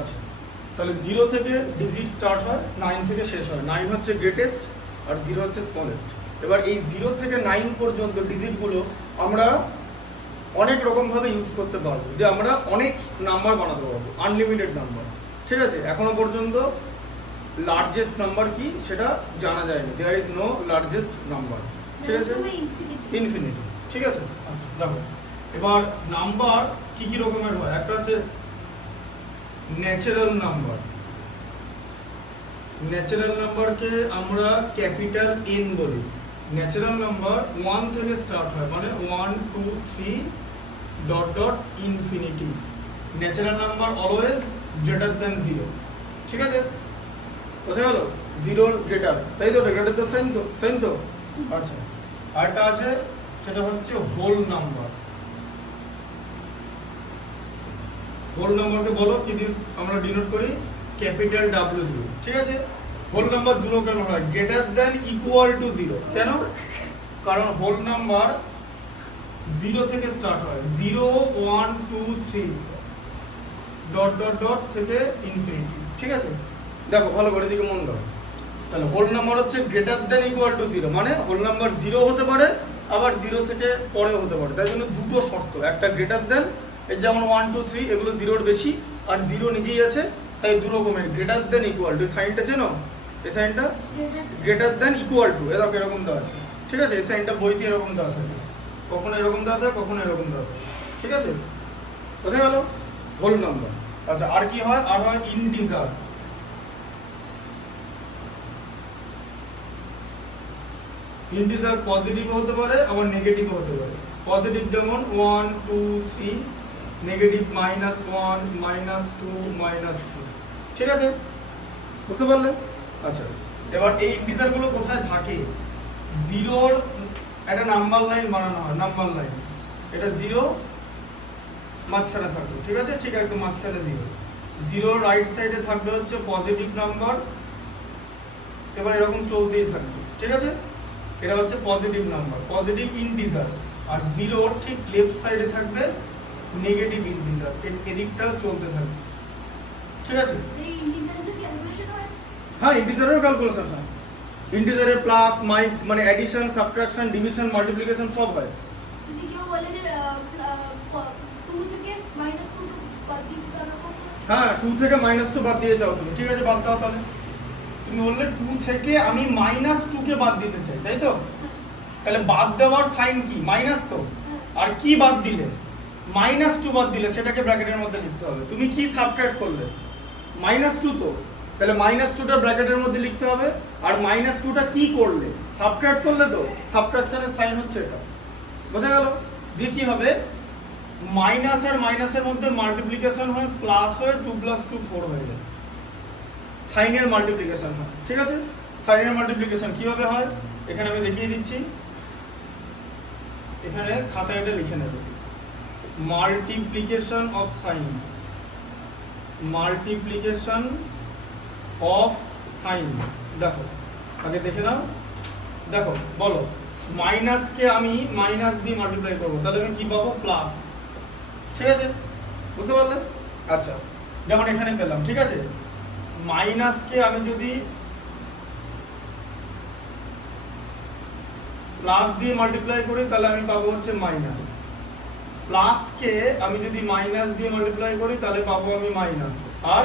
আচ্ছা, তাহলে 0 থেকে ডিজিট স্টার্ট হয়, 9 থেকে শেষ হয়। 9 হচ্ছে গ্রেটেস্ট আর 0 হচ্ছে স্মলেস্ট। এবার এই 0 থেকে 9 পর্যন্ত ডিজিটগুলো আমরা অনেক রকমভাবে ইউজ করতে পারবো, যে আমরা অনেক নাম্বার বানাতে পারবো, আনলিমিটেড নাম্বার। ঠিক আছে, এখনো পর্যন্ত লার্জেস্ট নাম্বার কি সেটা জানা যায়নি, there is no largest number. ঠিক আছে, ইনফিনিটি। ঠিক আছে, আচ্ছা দেখো এবার নাম্বার কি কি রকমের হয়। একটা হচ্ছে ন্যাচারাল নাম্বার। ন্যাচারাল নাম্বারকে আমরা ক্যাপিটাল এন বলি। ন্যাচারাল নাম্বার 1 থেকে স্টার্ট হয়, মানে 1 2 3 dot dot infinity. Natural number always greater than 0। ঠিক আছে, বোঝা গেল? 0 গ্রেটার, তাই তো? গ্রেটার দ্য সাইন তো, সাইন তো। আচ্ছা, আরেকটা আছে, সেটা হচ্ছে হোল নাম্বার। হোল নাম্বারকে বলো কি দিয়ে আমরা ডিনোট করি? ক্যাপিটাল ডাব্লিউ দিয়ে। ঠিক আছে, হোল নাম্বার দুটো কেন হয়? Greater than equal to 0। কেন? কারণ হোল নাম্বার 0 থেকে স্টার্ট হয়, 0 1 2 3 ডট ডট ডট থেকে ইনফিনিটি। ঠিক আছে, দেখো ভালো করে দিকে মন দাও। তাহলে হোল নাম্বার হচ্ছে গ্রেটার দ্যান ইকুয়াল টু 0, মানে হোল নাম্বার 0 হতে পারে, আবার 0 থেকে পরেও হতে পারে। তাই জন্য দুটো শর্ত, একটা গ্রেটার দ্যান, এই যেমন 1 2 3 এগুলো 0-র বেশি, আর 0 নিজেই আছে, তাই দু রকমের গ্রেটার দ্যান ইকুয়াল টু। সাইনটা চেনো? এই সাইনটা গ্রেটার দ্যান ইকুয়াল টু, এরকম দেওয়া আছে। ঠিক আছে, এই সাইনটা বইতে এরকম দেওয়া থাকে, কখনো এরকম দেওয়া থাকে, কখনো এরকম দেওয়া থাকে। ঠিক আছে, বোঝা গেল? Whole number. আচ্ছা, আর কি হয়? আর হয় ইন্টিজার। ইন্টিজার পজিটিভ হতে পারে, আবার নেগেটিভ হতে পারে। পজিটিভ যেমন 1 2 3, নেগেটিভ -1 -2 -3। ঠিক আছে, বুঝতে পারলে? আচ্ছা, এবার এই ইন্টিজারগুলো কোথায় থাকে? 0-র একটা নাম্বার লাইন বানানো হয়, নাম্বার লাইন। এটা 0 মাঝখানে থাকবে। ঠিক আছে, ঠিক একদম মাঝখানে 0। 0 রাইট সাইডে থাকবে হচ্ছে পজিটিভ নাম্বার, এবার এরকম চলতেই থাকবে। ঠিক আছে, এটা হচ্ছে পজিটিভ নাম্বার, পজিটিভ ইন্টিজার। আর 0-র ঠিক লেফট সাইডে থাকবে নেগেটিভ ইন্টিজার, এদিকটাও চলতে থাকবে। ঠিক আছে, হ্যাঁ ইন্টিজারের ক্যালকুলেশন হয়। ইন্টিজারের প্লাস মানে অ্যাডিশন, সাবট্রাকশন, ডিভিশন, মাল্টিপ্লিকেশন সব হয়। যদি কেউ বলে যে 2 থেকে -2 বাদ দিতে তাহলে হ্যাঁ, 2 থেকে -2 বাদ দিয়ে যাও তুমি। ঠিক আছে, বাদ দাও তাহলে। তুমি বললে 2 থেকে আমি -2 কে বাদ দিতে চাই, তাই তো? তাহলে বাদ দেওয়ার সাইন কি? মাইনাস তো। আর কি বাদ দিলে? -2 বাদ দিলে, সেটাকে ব্র্যাকেটের মধ্যে লিখতে হবে। তুমি কি সাবট্রাক্ট করলে? -2 তো, তাহলে -2টা ব্র্যাকেটের মধ্যে লিখতে হবে। আর -2টা কি করলে? সাবট্রাক্ট করলে তো, সাবট্রাকশনের সাইন হচ্ছে এটা। বোঝা গেল? দিয়ে কি হবে? মাইনাস আর মাইনাসের মধ্যে মাল্টিপ্লিকেশন হয়, প্লাস হয়ে 2 + 2 4 হয়ে যায়। সাইনের মাল্টিপ্লিকেশন হয়। ঠিক আছে, সাইনের মাল্টিপ্লিকেশন কিভাবে হয় এখানে আমি দেখিয়ে দিচ্ছি। এখানে খাতায় এটা লিখে নেবে, multiplication of sign. Multiplication of sign, দেখো আগে দেখে নাও। দেখো বলো, মাইনাসকে আমি মাইনাস দিয়ে মাল্টিপ্লাই করবো, তাহলে আমি কি পাবো? প্লাস। ঠিক আছে, বুঝতে পারলে? আচ্ছা, যেমন এখানে পেলাম। ঠিক আছে, মাইনাসকে আমি যদি প্লাস দিয়ে মাল্টিপ্লাই করি তাহলে আমি পাবো হচ্ছে মাইনাস। প্লাসকে আমি যদি মাইনাস দিয়ে মাল্টিপ্লাই করি তাহলে পাবো আমি মাইনাস। আর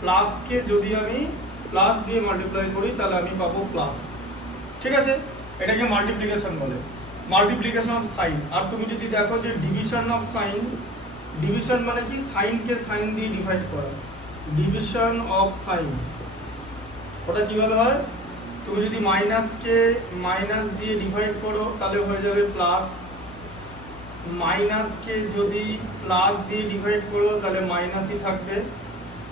প্লাসকে যদি আমি প্লাস দিয়ে মাল্টিপ্লাই করি তাহলে আমি পাবো প্লাস। ঠিক আছে, এটাকে মাল্টিপ্লিকেশন বলে, মাল্টিপ্লিকেশন অফ সাইন। আর তুমি যদি দেখো যে ডিভিশন অফ সাইন, ডিভিশন মানে কি? সাইনকে সাইন দিয়ে ডিভাইড করা। ডিভিশন অফ সাইন ওটা কিভাবে হয়? তুমি যদি মাইনাসকে মাইনাস দিয়ে ডিভাইড করো তাহলে হয়ে যাবে প্লাস। মাইনাসকে যদি প্লাস দিয়ে ডিভাইড করো তাহলে মাইনাসই থাকবে।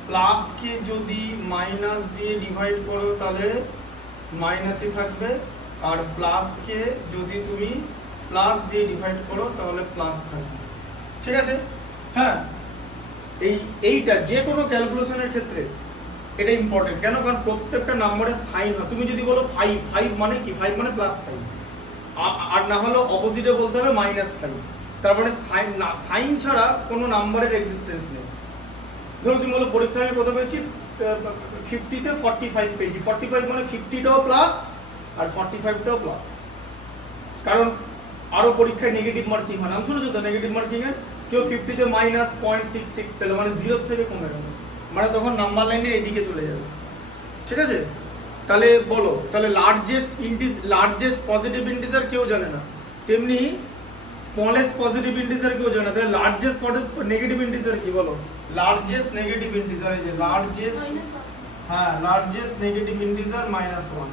প্লাসকে যদি মাইনাস দিয়ে ডিভাইড করো তাহলে মাইনাসই থাকবে। আর প্লাসকে যদি তুমি প্লাস দিয়ে ডিভাইড করো তাহলে প্লাস থাকবে। ঠিক আছে, হ্যাঁ এইটা যে কোনো ক্যালকুলেশনের ক্ষেত্রে এটা ইম্পর্টেন্ট। কেন? কারণ প্রত্যেকটা নাম্বারের সাইন হয়। তুমি যদি বলো 5, 5 মানে কি? 5 মানে +5, আর না হলে অপোজিটে বলতে হবে -5। তার মানে সাইন ছাড়া কোনো নাম্বারের এক্সিস্টেন্স নেই। ধরো তুমি বলো পরীক্ষায় আমি কত পেয়েছি 50-তে 45 পেয়েছি, 45 মানে 50টাও প্লাস আর 45টাও প্লাস, কারণ আরো পরীক্ষায় নেগেটিভ মার্কিং হয়, নাম শুনেছো তো নেগেটিভ মার্কিং এর, কেউ 50-তে -0.66 পেলো মানে 0 থেকে কমে গেল, মানে তখন নাম্বার লাইনের এদিকে চলে যাবে, ঠিক আছে? তাহলে বলো, তাহলে লার্জেস্ট পজিটিভ ইন্টিজার কেউ জানে না, তেমনি স্মলেস্ট পজিটিভ ইন্টিজার কেউ জানে না, তাহলে লার্জেস্ট নেগেটিভ ইন্টিজার কি বলো? লার্জেস্ট নেগেটিভ ইন্টিজার, এই যে লার্জেস্ট, হ্যাঁ largest negative integer -1,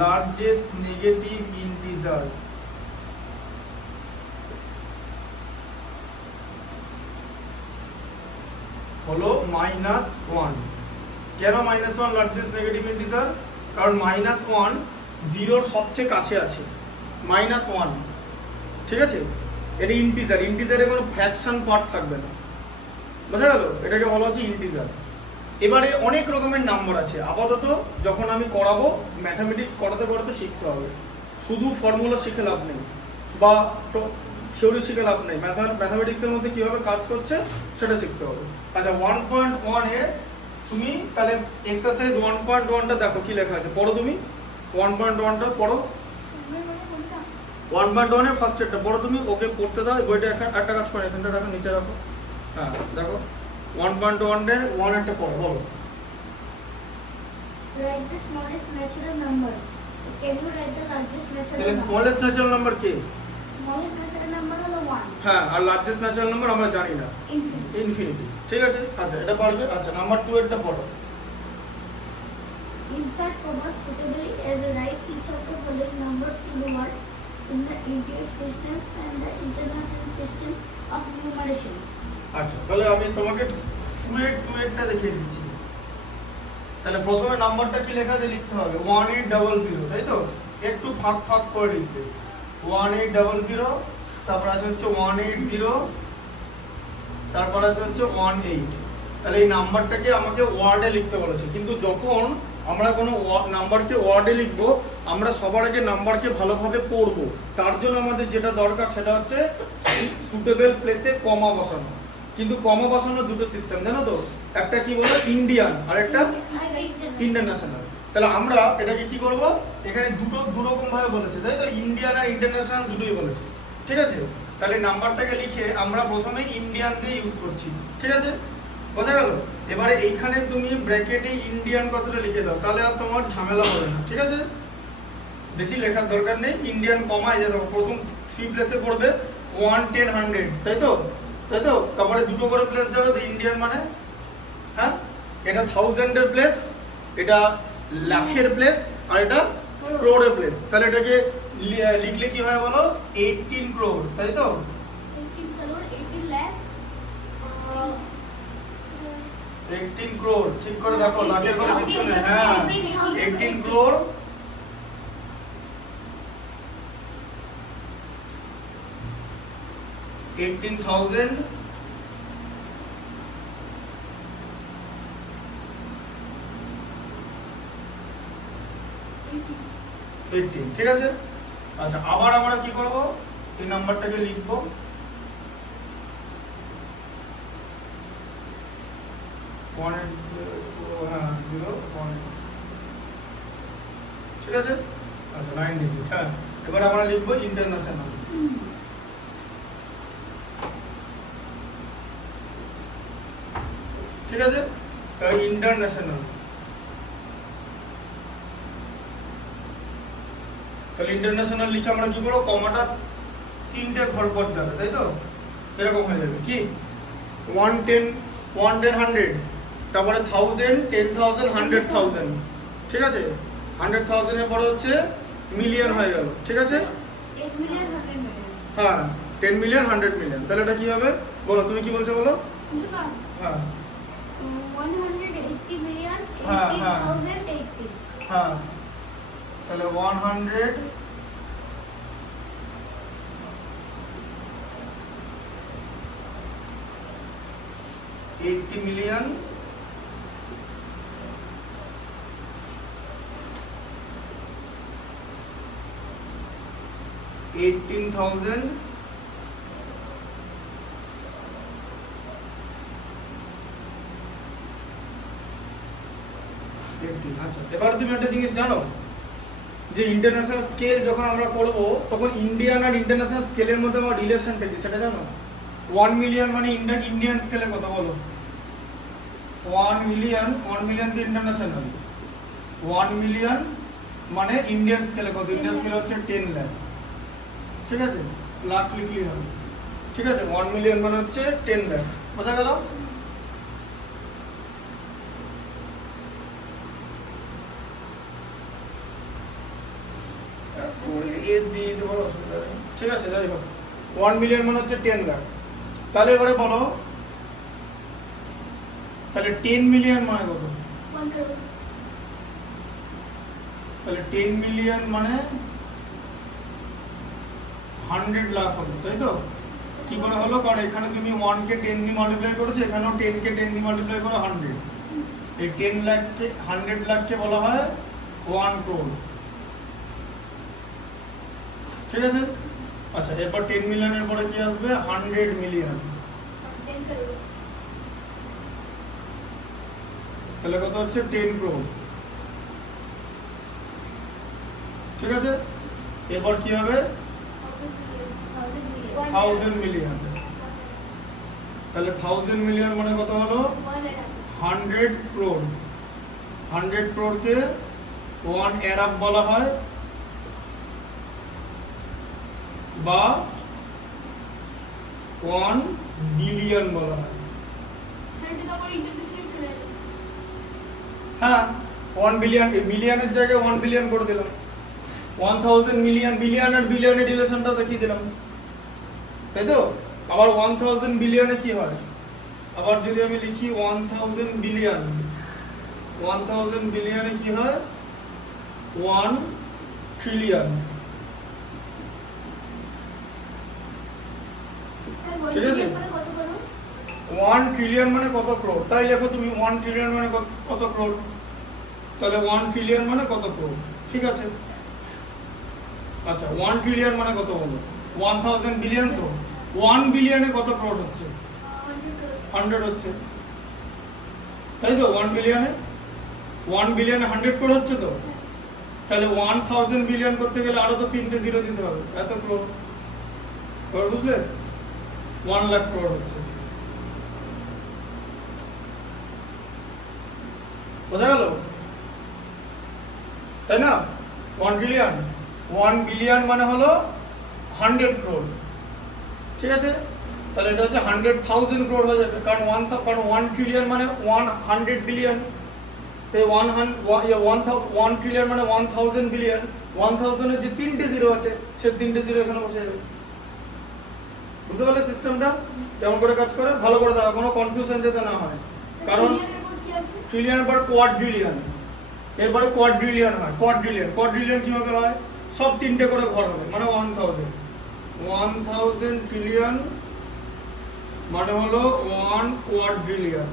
largest negative integer হলো -1। কেন -1 লার্জেস্ট নেগেটিভ ইন্টিজার? কারণ -1 জিরোর সবচেয়ে কাছে আছে, -1, ঠিক আছে? এটা ইন্টিজারে কোনো ফ্র্যাকশন পার্ট থাকবে না, বোঝা গেল? এটাকে বলা হচ্ছে ইন্টিজার। এবারে অনেক রকমের নাম্বার আছে, আপাতত যখন আমি করাবো ম্যাথামেটিক্স করাতে করাতে শিখতে হবে, শুধু ফর্মুলা শিখে লাভ নেই বা থিওরি শিখে লাভ নেই, ম্যাথামেটিক্সের মধ্যে কীভাবে কাজ করছে সেটা শিখতে হবে। আচ্ছা 1.1 এ তুমি তাহলে এক্সারসাইজ 1.1টা দেখো কি লেখা আছে, পড়ো তুমি 1.1টা পড়ো, 1.1 এর ফার্স্ট স্টেপটা পড়ো তুমি, ওকে পড়তে দাও, বইটা একটা কাজ করে এখানটা রাখো, নিচে রাখো, হ্যাঁ দেখো 1.1 এর 1 একটা পড়ো, বলো। Write the smallest natural number. Can you write the largest natural তাহলে number? স্মলেস্ট ন্যাচারাল নাম্বার কি? Smallest natural number হলো 1. হ্যাঁ, আর লার্জেস্ট ন্যাচারাল নাম্বার আমরা জানি না, Infinity. ইনফিনিটি, ঠিক আছে? আচ্ছা এটা পারবে। আচ্ছা নাম্বার 2 এরটা পড়ো। Insert commas suitably and write each of the following numbers in the words in the Indian system and the international system of numeration. আচ্ছা তাহলে আমি তোমাকে 2 এরটা দেখিয়ে দিচ্ছি। তাহলে প্রথমে নাম্বারটা কি লেখা আছে লিখতে হবে 1800, তাই তো? একটু ফাঁক ফাঁক করে লিখবে 1800, তারপর আছে হচ্ছে 180, তারপর আছে হচ্ছে 18। তাহলে এই নাম্বারটাকে আমাকে ওয়ার্ডে লিখতে বলেছে, কিন্তু যখন আমরা কোনো নাম্বারকে ওয়ার্ডে লিখবো আমরা সবার আগে নাম্বারকে ভালোভাবে পড়বো, তার জন্য আমাদের যেটা দরকার সেটা হচ্ছে সুটেবল প্লেসে কমা বসানো। কিন্তু কমা বসানোর দুটো সিস্টেম জানো তো, একটা কি বলো ইন্ডিয়ান আর একটা ইন্টারন্যাশনাল। তাহলে আমরা এটাকে কি করব, এখানে দু রকম ভাবে বলেছে, তাই তো? ইন্ডিয়ান আর ইন্টারন্যাশনাল দুটোই বলেছে, ঠিক আছে? তাহলে নাম্বারটাকে লিখে আমরা প্রথমে ইন্ডিয়ান দিয়ে ইউজ করছি, ঠিক আছে? বোঝা গেল? এবারে এইখানে তুমি ব্র্যাকেটে ইন্ডিয়ান কথাটা লিখে দাও, তাহলে আর তোমার ঝামেলা হবে না, ঠিক আছে? বেশি লেখার দরকার নেই, ইন্ডিয়ান কমায় যে দেখো প্রথম 3 প্লেসে পড়বে 1, 10, 100, তাই তো? তাই তো? তারপরে দুটো করে প্লেস যাবে, তো ইন্ডিয়ান মানে, হ্যাঁ এটা 1000 এর প্লেস, এটা লাখের প্লেস, আর এটা ক্রোড়ের প্লেস। তাহলে এটাকে লিখলে কি হয় বলো, 18 crore, তাই তো? 18 crore, 18 lakhs. 18 crore, ঠিক করে দেখো, লাখের কোনো কিছু নেই, হ্যাঁ 18 crore 18,000 18, ঠিক আছে? আচ্ছা আবার আমরা কি করব, এই নাম্বারটাকে লিখবো 1, ঠিক আছে? আচ্ছা 9 ডিজিট, হ্যাঁ এবার আমরা লিখবো ইন্টারন্যাশনাল, ঠিক আছে? তাহলে ইন্টারন্যাশনাল, তাহলে ইন্টারন্যাশনাল লিখে আমরা কি করবো, কমাটা 3টে ঘর পর যাবে, তাই তো? এরকম হয়ে যাবে কি 110, 100, তারপরে 1000, 10,000, 100,000, ঠিক আছে? 100,000 এর পরে হচ্ছে মিলিয়ন হয়ে গেল, ঠিক আছে? 10 million, 100 million. হ্যাঁ 10 মিলিয়ন, 100 মিলিয়ন, তাহলে এটা কি হবে বলো, তুমি কি বলছো বলো? হ্যাঁ 180 million, হ্যাঁ, হ্যাঁ। 80,080. হ্যাঁ তাহলে 180 মিলিয়ন 18,000 100 15। আচ্ছা, এবার তুমি একটা জিনিস জানো যে ইন্টারন্যাশনাল স্কেল যখন আমরা করব তখন ইন্ডিয়ান আর ইন্টারন্যাশনাল স্কেলের মধ্যে আমার রিলেশনটা কি সেটা জানো? 1 মিলিয়ন মানে ইন্ডিয়ান স্কেলে কত বলো? 1 মিলিয়ন কি ইন্টারন্যাশনাল? 1 মিলিয়ন মানে ইন্ডিয়ান স্কেলে কত? ইন্ডিয়ান স্কেলে হচ্ছে 10 লাখ। ঠিক আছে, লাখ লিখলেই হবে। ঠিক আছে, 1 মিলিয়ন মানে হচ্ছে 10 লাখ। বোঝা গেল? এস দিয়ে দিতে পারো, অসুবিধা নেই। ঠিক আছে, যাই হোক 1 মিলিয়ন মানে হচ্ছে 10 লাখ। তাহলে এবারে বলো, তাহলে 10 মিলিয়ন মানে কত? 1 crore. তাহলে 10 মিলিয়ন মানে 100 লাখ হবে, তাই তো? কি করে হলো? কারণ এখানে তুমি 1 কে 10 দিয়ে মাল্টিপ্লাই করেছো, এখানেও 10 কে 10 দিয়ে মাল্টিপ্লাই করো 100। এই 10 লাখকে 100 লাখকে বলা হয় 1 crore। ঠিক আছে? আচ্ছা, এরপর 10 মিলিয়নের পরে কি আসবে? 100 মিলিয়ন। 10 crore. তাহলে কত হচ্ছে? 10 crores। ঠিক আছে, এরপর কি হবে? 1000 মিলিয়ন। তাহলে 1000 মিলিয়ন মানে কত হলো? 100 crore। 100 crore কে 1 অ্যারাব বলা হয় বা 1 বিলিয়ন বলা হয়। হ্যাঁ, 1 বিলিয়ন, মিলিয়নের জায়গায় 1 বিলিয়ন করে দিলাম। 1000 মিলিয়ন, বিলিয়ন আর বিলিয়নের রিলেশনটা দেখিয়ে দিলাম, তাই তো? আবার 1000 বিলিয়নে কি হয়? আবার যদি আমি লিখি 1000 বিলিয়ন, 1000 বিলিয়নে কি হয়? 1 ট্রিলিয়ন। ঠিক আছে, 1 ট্রিলিয়ন মানে কত ক্রোড়? তাই লেখো তুমি 1 ট্রিলিয়ন মানে কত ক্রোড়। তাহলে 1 ট্রিলিয়ন মানে কত ক্রোড়। ঠিক আছে, আচ্ছা 1 ট্রিলিয়ন মানে কত বলো? 1000 বিলিয়ন তো। 1 বিলিয়নে কত ক্রোড় হচ্ছে? 100 হচ্ছে, তাই তো? 1 বিলিয়নে 100 ক্রোড় হচ্ছে তো। তাহলে 1000 বিলিয়ন করতে গেলে আরো তো 3টে জিরো দিতে হবে, এত ক্রোড়। বুঝলে? 1 লাখ ক্রোড় হচ্ছে। বোঝা গেল? তাই না? 1 ট্রিলিয়ন, 1 বিলিয়ন মানে হলো 100 ক্রোড়। ঠিক আছে, তাহলে এটা হচ্ছে 100,000 ক্রোড় হয়ে যাবে, কারণ 1 ট্রিলিয়ন মানে 100 বিলিয়ন। তাই 1 ট্রিলিয়ন মানে 1000 বিলিয়ন। 1000 এর যে 3টে জিরো আছে, সে 3টে জিরো এখানে বসে যাবে। বুঝতে পারলে সিস্টেমটা কেমন করে কাজ করে? ভালো করে দাও, কোনো কনফিউশন যাতে না হয়। কারণ ট্রিলিয়নের পর কোয়াড্রিলিয়ন, এরপরে কোয়াড্রিলিয়ন হয়। কোয়াড্রিলিয়ন কিভাবে হয়? সব 3টে করে ঘর হবে, মানে 1000 ট্রিলিয়ন মানে হলো 1 কোয়াড্রিলিয়ন।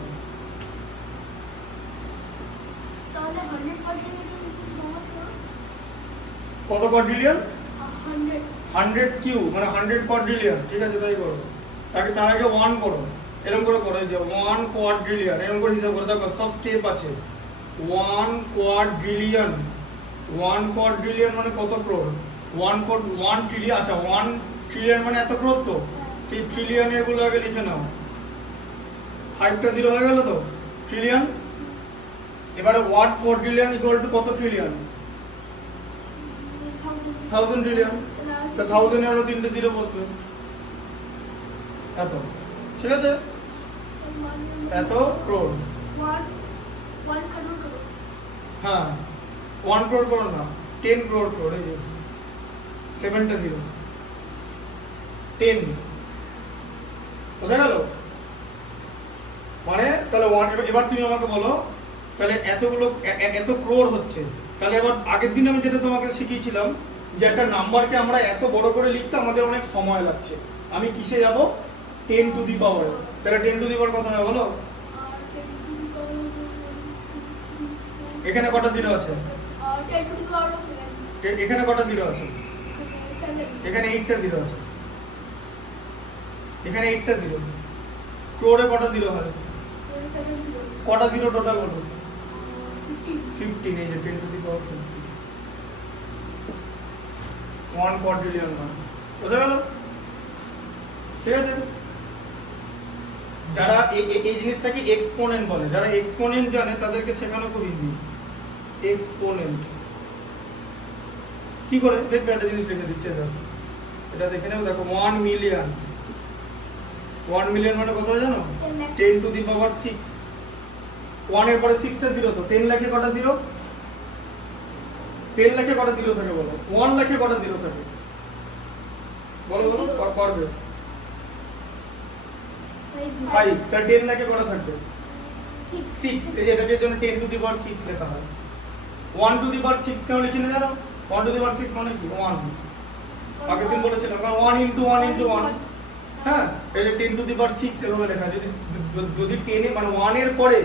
কত কোয়াড্রিলিয়ন? 100 কিউ মানে 100 কোয়াড্রিলিয়ন। ঠিক আছে, তাই করো। তার আগে 1 করো, এরকম করে করো, যে 1 কোয়াড্রিলিয়ন, এরকম করে হিসাব করে দেখো, সব স্টেপ আছে। 1 কোয়াড্রিলিয়ন, 1 কোয়াড্রিলিয়ন মানে কত ক্রোড়? 1 ট্রিলিয়ন। আচ্ছা, 1 ট্রিলিয়ন মানে এত ক্রোড় তো। সেই ট্রিলিয়নের গুলো আগে লিখে নাও। 5টা জিরো হয়ে গেল তো, ট্রিলিয়ন। এবারে ওয়াট কোয়াড্রিলিয়ন ইকুয়াল টু কত ট্রিলিয়ন? 1000 ট্রিলিয়ন। তা 1000 এর 3টে জিরো বসবে, এত। ঠিক আছে, এত ক্রোড়। হ্যাঁ, 1 crore করো না, 10 crore ক্রোড়। এই যে 7টা জিরো, 10। বোঝা গেল? মানে তাহলে এবার তুমি আমাকে বলো, তাহলে এতগুলো এত ক্রোড় হচ্ছে। তাহলে এবার আগের দিন আমি যেটা তোমাকে শিখিয়েছিলাম যে একটা নাম্বারকে আমরা এত বড় করে লিখতে আমাদের অনেক সময় লাগছে। আমি কিসে যাব? 10 টু দি পাওয়ার। তাহলে 10 টু দি পাওয়ার কত হবে বলো? এখানে কটা জিরো আছে? এখানে কটা জিরো আছে? এখানে 8টা জিরো আছে। এখানে 8টা জিরো। ক্রোড়ে কটা জিরো হয়? কটা জিরো টোটাল হলো? 15 এই যে 10 টু দি পাওয়ার 15 1 কোয়াড্রিলিয়ন মান বুঝা গেল ঠিক আছে যারা এই জিনিসটাকে এক্সপোনেন্ট বলে যারা এক্সপোনেন্ট জানে তাদেরকে শেখানো খুব ইজি এক্সপোনেন্ট কি করে দেখবে একটা জিনিস লিখে দিচ্ছে দেখো এটা দেখে নাও দেখো 1 মিলিয়ন মানে কত হয় জানো 10 টু দি পাওয়ার 6 1 এর পরে 6টা জিরো তো 10 লাখে কটা জিরো 10 লাখে কটা জিরো থাকে বলো 1 লাখে কটা জিরো থাকে বলো বলো পারবে 5 তার 10 লাখে কটা থাকবে 6 এই যে এটাকে জন্য 10 টু দি পাওয়ার 6 লেখা হয় 1 টু দি পাওয়ার 6 কেন লিখি না জানো 1 টু দি পাওয়ার 6 মানে কি 1 আগের দিন বলেছিলাম কারণ 1 ইনটু 1 ইনটু 1 হ্যাঁ এটা 10 টু দি পাওয়ার 6 এভাবে লেখা যদি যদি 10 এ মানে 1 এর পরে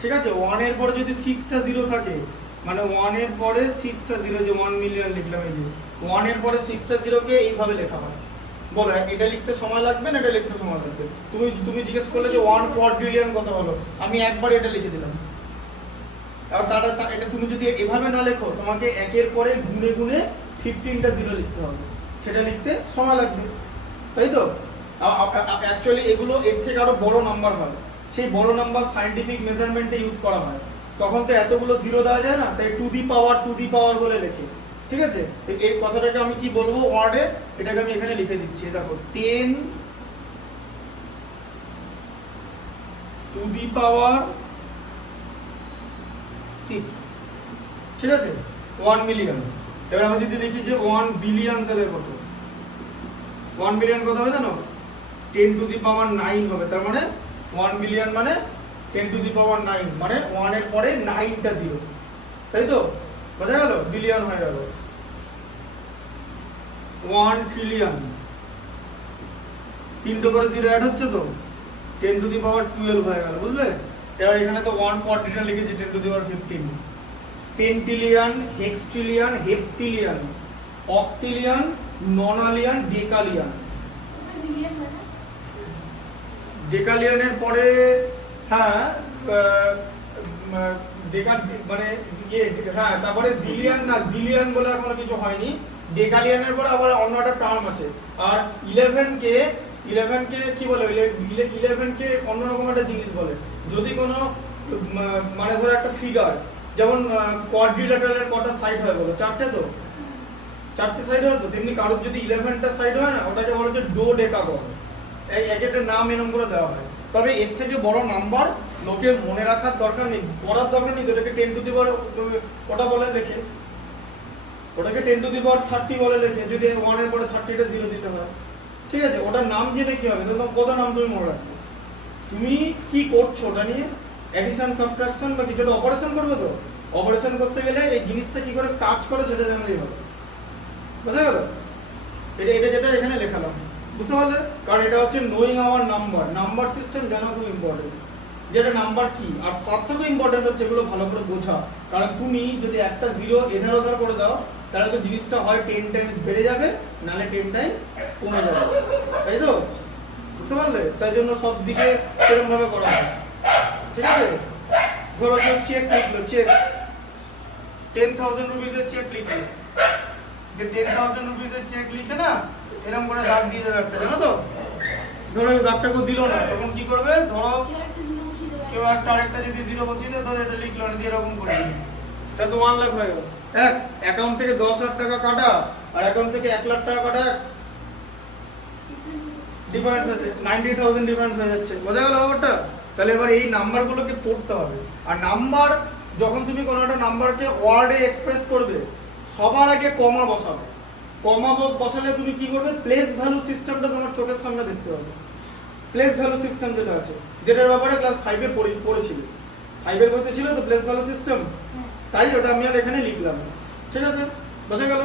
ঠিক আছে 1 এর পরে যদি 6টা জিরো থাকে মানে 1 এর পরে 6টা জিরো যে 1 মিলিয়ন লিখলাম এই যে 1 এর পরে 6টা জিরোকে এইভাবে লেখা হয় বলো এটা লিখতে সময় লাগবে না এটা লিখতে সময় লাগবে তুমি জিজ্ঞেস করলে যে 1 কোয়াড্রিলিয়ন কত হলো আমি একবার এটা লিখে দিলাম আর এটা তুমি যদি এভাবে না লেখো তোমাকে একের পরে গুণে গুণে 15টা জিরো লিখতে হবে সেটা লিখতে সময় লাগবে তাই তো অ্যাকচুয়ালি এগুলো এর থেকে আরো বড় নাম্বার হয় সেই বড় নাম্বার সায়েন্টিফিক মেজারমেন্টে ইউজ করা হয় তখন তো এতগুলো জিরো দেওয়া যায় না তাই টু দি পাওয়ার বলে লেখে ঠিক আছে এই কথাটাকে আমি কি বলবো ওয়ার্ডে এটাকে আমি এখানে লিখে দিচ্ছি দেখো 10 টু দি পাওয়ার 6 ঠিক আছে 1 মিলিয়ন এবার আমি যদি লিখি যে 1 বিলিয়ন তাহলে কত 1 বিলিয়ন কত হবে জানো 10 টু দি পাওয়ার 9 হবে তার মানে 1 বিলিয়ন মানে 10 টু দি পাওয়ার 9 মানে 1 এর পরে 9টা জিরো তাই তো বোঝা গেল বিলিয়ন হয়ে গেল 1 ট্রিলিয়ন 3টা করে জিরো অ্যাড হচ্ছে তো 10 টু দি পাওয়ার 12 হয়ে গেল বুঝলে এবার এখানে তো 1 কোয়াড্রিলিয়ন লিখেছি 10 টু দি পাওয়ার 15 পেন্টিলিয়ন হেক্সট্রিলিয়ন হেপ্টিলিয়ন অক্টিলিয়ন ননালিয়ন ডেকালিয়ন ডেকালিয়নের পরে হ্যাঁ মানে হ্যাঁ তারপরে জিলিয়ন বলে আর কোনো কিছু হয়নি ডেকালিয়নের পরে আবার অন্য একটা টার্ম আছে আর 11 কে কি বলে 11 কে অন্যরকম একটা জিনিস বলে যদি কোনো মানে ধরো একটা ফিগার যেমন কোয়াড্রিল্যাটারালের কটা সাইড হয় বলো চারটে তো চারটে সাইড হয় তো তেমনি কারোর যদি 11টা সাইড হয় না ওটাকে বলা হচ্ছে ডোডেকাগন এই এক একটা নাম এরকম করে দেওয়া হয় তবে এর থেকে বড় নাম্বার লোকের মনে রাখার দরকার নেই পড়ার দরকার নেই ওটাকে 10 টু দি পাওয়ার ওটা বলে লেখে ওটাকে 10 টু দি পাওয়ার 30 বলে লেখে যদি 1 এর পরে 30টা জিরো দিতে হয় ঠিক আছে ওটার নাম জেনে কি হবে তোমার কত নাম তুমি মনে রাখবে তুমি কি করছো ওটা নিয়ে অ্যাডিশন সাবট্রাকশন বা কিছু একটা অপারেশন করবে তো অপারেশন করতে গেলে এই জিনিসটা কি করে কাজ করে সেটা জানলেই হবে বুঝা গেল এটা যেটা এখানে লেখালাম বুঝতে পারলে কারণ এটা হচ্ছে নোয়িং আওয়ার নাম্বার সিস্টেম জানা খুব ইম্পর্টেন্ট যেটা নাম্বার কি আর তার থেকেও ইম্পর্টেন্ট হচ্ছে এগুলো ভালো করে বোঝা কারণ তুমি যদি একটা জিরো এধার ওধার করে দাও তাহলে তো জিনিসটা হয় 10 টাইমস বেড়ে যাবে নাহলে 10 টাইমস কমে যাবে তাই তো বুঝতে পারলে তাই জন্য সব দিকে সেরকম ভাবে করা হয় ঠিক আছে ধরো কেউ চেক লিখলো চেক 10,000 রুপিসের চেক লিখলো 10,000 রুপিসের চেক লিখে না এরকম করে দাগ দিয়ে দেবে একটা জানো তো ধরো এই দাগটা কেউ দিল না তখন কি করবে ধরো কেউ একটা আরেকটা যদি জিরো বসিয়ে দেয় ধরো এটা লিখলো না দিয়ে এরকম করে এটা তো 1 লাখ হয়ে গেল এক অ্যাকাউন্ট থেকে 10,000 টাকা কাটা আর অ্যাকাউন্ট থেকে 1 লাখ টাকা কাটা ডিফারেন্স আছে 90,000 ডিফারেন্স হয়ে যাচ্ছে বোঝা গেল ব্যাপারটা তাহলে এবার এই নাম্বারগুলোকে পড়তে হবে আর নাম্বার যখন তুমি কোনো একটা নাম্বারকে ওয়ার্ডে এক্সপ্রেস করবে সবার আগে কমা বসাবে কমা বসালে তুমি কি করবে প্লেস ভ্যালু সিস্টেমটা তোমার চোখের সামনে দেখতে হবে প্লেস ভ্যালু সিস্টেম যেটা আছে যেটার ব্যাপারে ক্লাস 5 এ পড়েছিল 5 এর বইতে ছিল তো প্লেস ভ্যালু সিস্টেম তাই ওটা আমি আর এখানে লিখলাম ঠিক আছে বোঝা গেল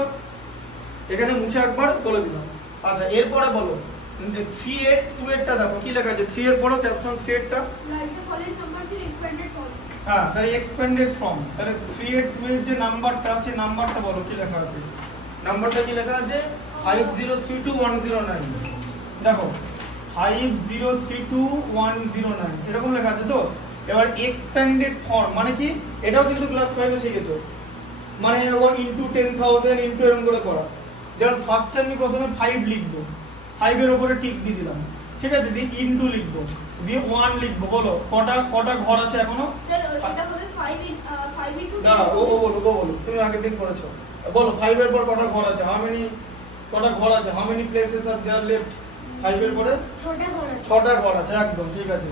এখানে মুছে একবার বলে দিলাম আচ্ছা এরপরে বলো 382 টা দেখো কি লেখা আছে 3 এর পরে ক্যাপশন 3 টা হ্যাঁ তাহলে এক্সপেন্ডেড ফর্ম তাহলে 382 এর যে নাম্বারটা সেই নাম্বারটা বলো কি লেখা আছে নাম্বারটা কি লেখা আছে 5032109 দেখো 5032109 এরকম লেখা আছে তো এবার এক্সপ্যান্ডেড ফর্ম মানে কি, এটাও কিন্তু ক্লাস 5 এ শিখেছো, মানে ও ইনটু 10,000 ইনটু এরকম করে করা। যেমন ফার্স্ট আমি প্রথমে 5 লিখবো, 5 এর উপরে টিক দিয়ে দিলাম, ঠিক আছে, দিয়ে ইনটু লিখবো, দিয়ে 1 লিখবো। বলো কটা ঘর আছে এখনো? স্যার এটা হবে 5 ইনটু দাঁড়াও, ও বলো তুমি আগের দিন করেছো, বলো 5 এর পর কটা ঘর আছে, কটা ঘর আছে, how many places are there left? 5 এর পরে 6টা ঘর আছে, একদম ঠিক আছে।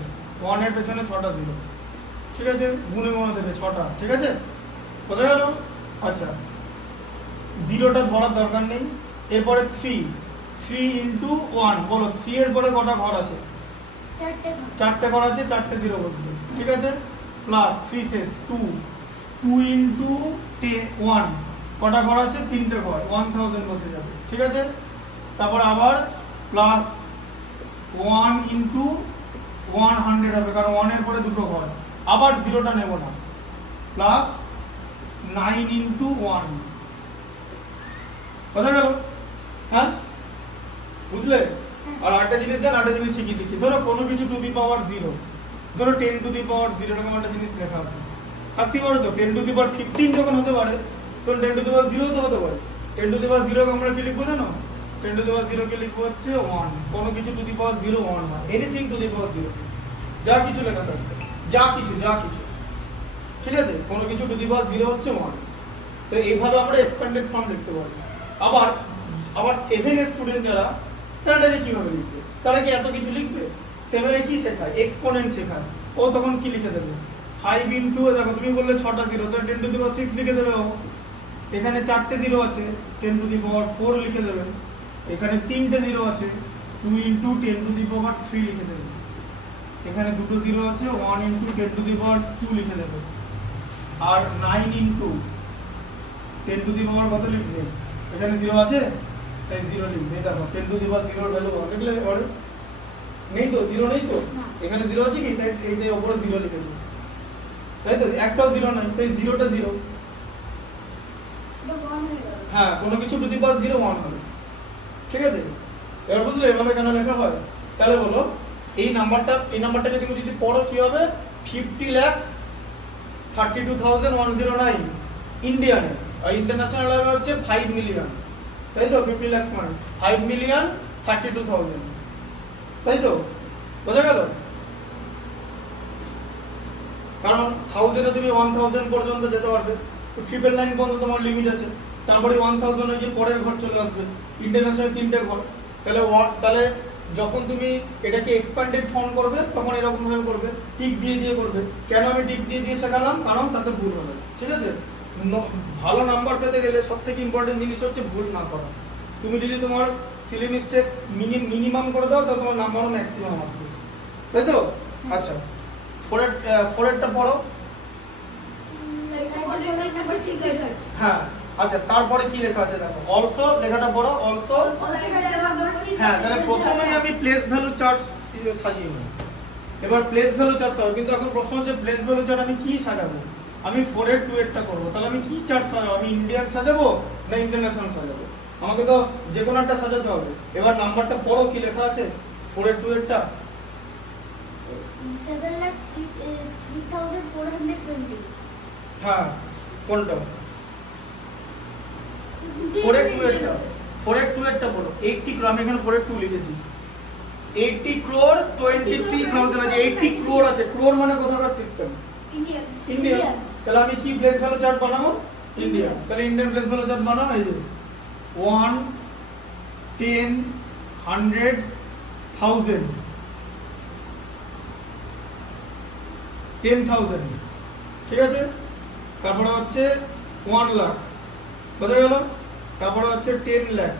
1 এর পেছনে 6টা জিরো, ঠিক আছে, গুনে দেবে 6টা, ঠিক আছে, বোঝা গেল? আচ্ছা, জিরোটা ধরার দরকার নেই। এরপরে 3 ইনটু 1, বলো 3 এর পরে কটা ঘর আছে? 4টে ঘর আছে, 4টে জিরো বসবে, ঠিক আছে, প্লাস 3 শেষ 2 ইনটু 1, কটা ঘর আছে? 3টে ঘর, 1000 বসে যাবে, ঠিক আছে। তারপর আবার প্লাস 1 ইনটু 100 হবে, কারণ 1 এর পরে দুটো ঘর, আবার জিরোটা নেব না, প্লাস 9 ইনটু 1, বোঝা গেল? হ্যাঁ, বুঝলে? আর আরেকটা জিনিস শিখিয়ে দিচ্ছি। ধরো কোনো কিছু টু দি পাওয়ার 0, ধরো 10 টু দি পাওয়ার 0 এরকম একটা জিনিস লেখা আছে, থাকতে পারে তো। 10 টু দি পাওয়ার 15 যখন হতে পারে, তখন 10 টু দি পাওয়ার 0 তো হতে পারে। 10 টু দি পাওয়ার 0 আমরা কি লিখবো জানো? 10 টু দি পাওয়ার 0 কে লিখবো হচ্ছে 1। কোনো কিছু টু দি পাওয়ার 0 1 হয়, এনিথিং টু দি পাওয়ার 0, যা কিছু লেখা থাকবে, যা কিছু, ঠিক আছে, কোনো কিছু টু দি পাওয়ার 0 হচ্ছে 1। তো এইভাবে আমরা এক্সপ্যান্ডেড ফর্ম লিখতে পারি। আবার 7 এর স্টুডেন্ট যারা, তারা এটা কিভাবে লিখবে? তারা কি এত কিছু লিখবে? 7 এ কি শেখায়? এক্সপোনেন্ট শেখায়। ও তখন কি লিখে দেবে? 5 ইনটু, দেখো তুমি বললে 6টা জিরো, তো 10 টু দি পাওয়ার 6 লিখে দেবে ও। এখানে 4টে জিরো আছে, 10 টু দি পাওয়ার 4 লিখে দেবে। এখানে 3টে জিরো আছে, 2 ইনটু 10 টু দি পাওয়ার 3 লিখে দেবে। এখানে দুটো জিরো আছে, 1 ইনটু 10 টু দি পাওয়ার 2 লিখে দেবে। আর 9 ইনটু 10 টু দি পাওয়ার কত লিখবে? এখানে 0 আছে, তাই 0 লিখবে। দেখো 10 টু দি পাওয়ার 0 এর ভ্যালু কত লিখলে হবে? নেই তো, 0 নেই তো, এখানে 0 আছে কি, তাই এইটার উপরে 0 লিখেছি, তাই তো, একটাও 0 নাই, তাই 0টা 0। হ্যাঁ, কোনো কিছু টু দি পাওয়ার 0 1 হবে, ঠিক আছে। এবার বুঝলে এভাবে কেন লেখা হয়? তাহলে বলো এই নাম্বারটা যদি পড়ো কি হবে? 50,32,109 ইন্ডিয়ান, আর ইন্টারন্যাশনাল হবে হচ্ছে 5 মিলিয়ন, তাই তো। 50 লাখ মানে 5,32,000, তাই তো, বোঝা গেল? কারণ 1000 এ তুমি 1000 পর্যন্ত যেতে পারবে, তো 999 পর্যন্ত তোমার লিমিট আছে। তারপরে 1000 এ গিয়ে পরের ঘর চলে আসবে, ইন্টারন্যাশনাল 3টে ঘর। তাহলে যখন তুমি এটাকে এক্সপ্যান্ডেড ফর্ম করবে, তখন এরকম ভাবে করবে, টিক দিয়ে করবে। কেন আমি টিক দিয়ে শেখালাম? কারণ তাতে ভুল হবে, ঠিক আছে। ভালো নাম্বার পেতে গেলে সবথেকে ইম্পর্টেন্ট জিনিস হচ্ছে ভুল না করা। তুমি যদি তোমার সিলি মিস্টেক্স মিনিমাম করে দাও, তাহলে তোমার নাম্বারও ম্যাক্সিমাম আসবে, তাই তো। আচ্ছা, ফোরেরটা পড়ো। হ্যাঁ, আচ্ছা, তারপরে কি লেখা আছে দেখো, অলসো লেখাটা পড়ো, অলসো। হ্যাঁ, তাহলে প্রথমেই আমি প্লেস ভ্যালু চার্ট সাজিয়ে নেব। এবার প্লেস ভ্যালু চার্ট সাজাবো, কিন্তু এখন প্রশ্ন হচ্ছে প্লেস ভ্যালু চার্ট আমি কি সাজাবো? আমি 4 2 টা করবো, তাহলে আমি কি চার্ট সাজাবো? আমি ইন্ডিয়ান সাজাবো না ইন্টারন্যাশনাল সাজাবো? আমাকে তো যে কোনো একটা সাজাতে হবে। এবার নাম্বারটা পড়ো, কি লেখা আছে 4 2 টা? 7,03,420। হ্যাঁ, কোনটা? 4 2 টা, 4 2 টা বলো। 80 ক্রোর, আমি এখানে 4 2 লিখেছি। 80 ক্রোর 23,000 আছে, 80 ক্রোর আছে। ক্রোর মানে কোথাকার সিস্টেম? ইন্ডিয়া। তাহলে আমি কি প্লেস ভ্যালু চার্ট বানাবো? ইন্ডিয়া। তাহলে ইন্ডিয়ান প্লেস ভ্যালু চার্ট বানাবো, এই যে 1 10 100 1000 10,000, ঠিক আছে। তারপরে হচ্ছে 1 লাখ, বোঝা গেল। তারপরে হচ্ছে 10 লাখ,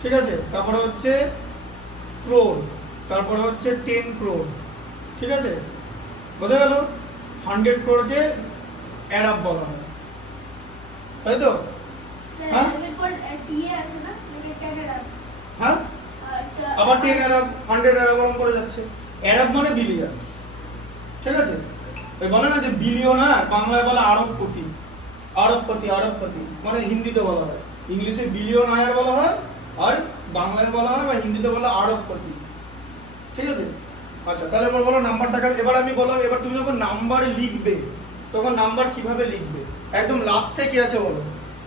ঠিক আছে। তারপরে হচ্ছে ক্রোর, তারপরে হচ্ছে 10 ক্রোর, ঠিক আছে, বোঝা গেল। 100 ক্রোরকে অ্যাডাপ বলা হয়, তাই তো। হ্যাঁ, হ্যাঁ, আবার 10 অ্যাডাপ, 100 অ্যাডাপ করে যাচ্ছে। অ্যাডাপ মানে বিলিয়ন, ঠিক আছে। ওই বলে না যে বিলিয়ন, বাংলায় বলে আরবপতি, মানে হিন্দিতে বলা হয়। ইংলিশে বিলিয়ন আয়ার বলা হয়, আর বাংলায় বলা হয় বা হিন্দিতে বলা আরবপতি, ঠিক আছে। আচ্ছা তাহলে এবার বলো নাম্বারটাকে, এবার আমি বলো, এবার তুমি যখন নাম্বার লিখবে তখন নাম্বার কিভাবে লিখবে? একদম লাস্টে কি আছে বলো,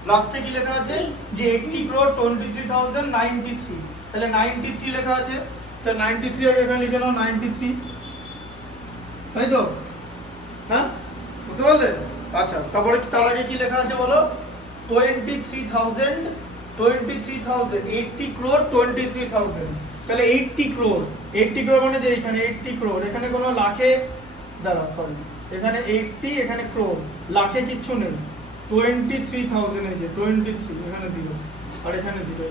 লাস্টে কি লেখা আছে যে 80 crore 23,093, তাহলে 93 লেখা আছে, তাহলে 93 আগে এখানে লিখে নাও 93, তাই তো? হ্যাঁ বুঝতে পারলে? আচ্ছা তারপরে তার আগে কি লেখা আছে বলো, 23,000, 80 crore 23,000, তাহলে 80 crore, 80 crore মানে যে এখানে 80 crore, এখানে কোনো লাখে দাঁড়া সরি, এখানে 80 এখানে crore, লাখে কিচ্ছু নেই, 23,000 এই যে 23, এখানে 0 আর এখানে 0,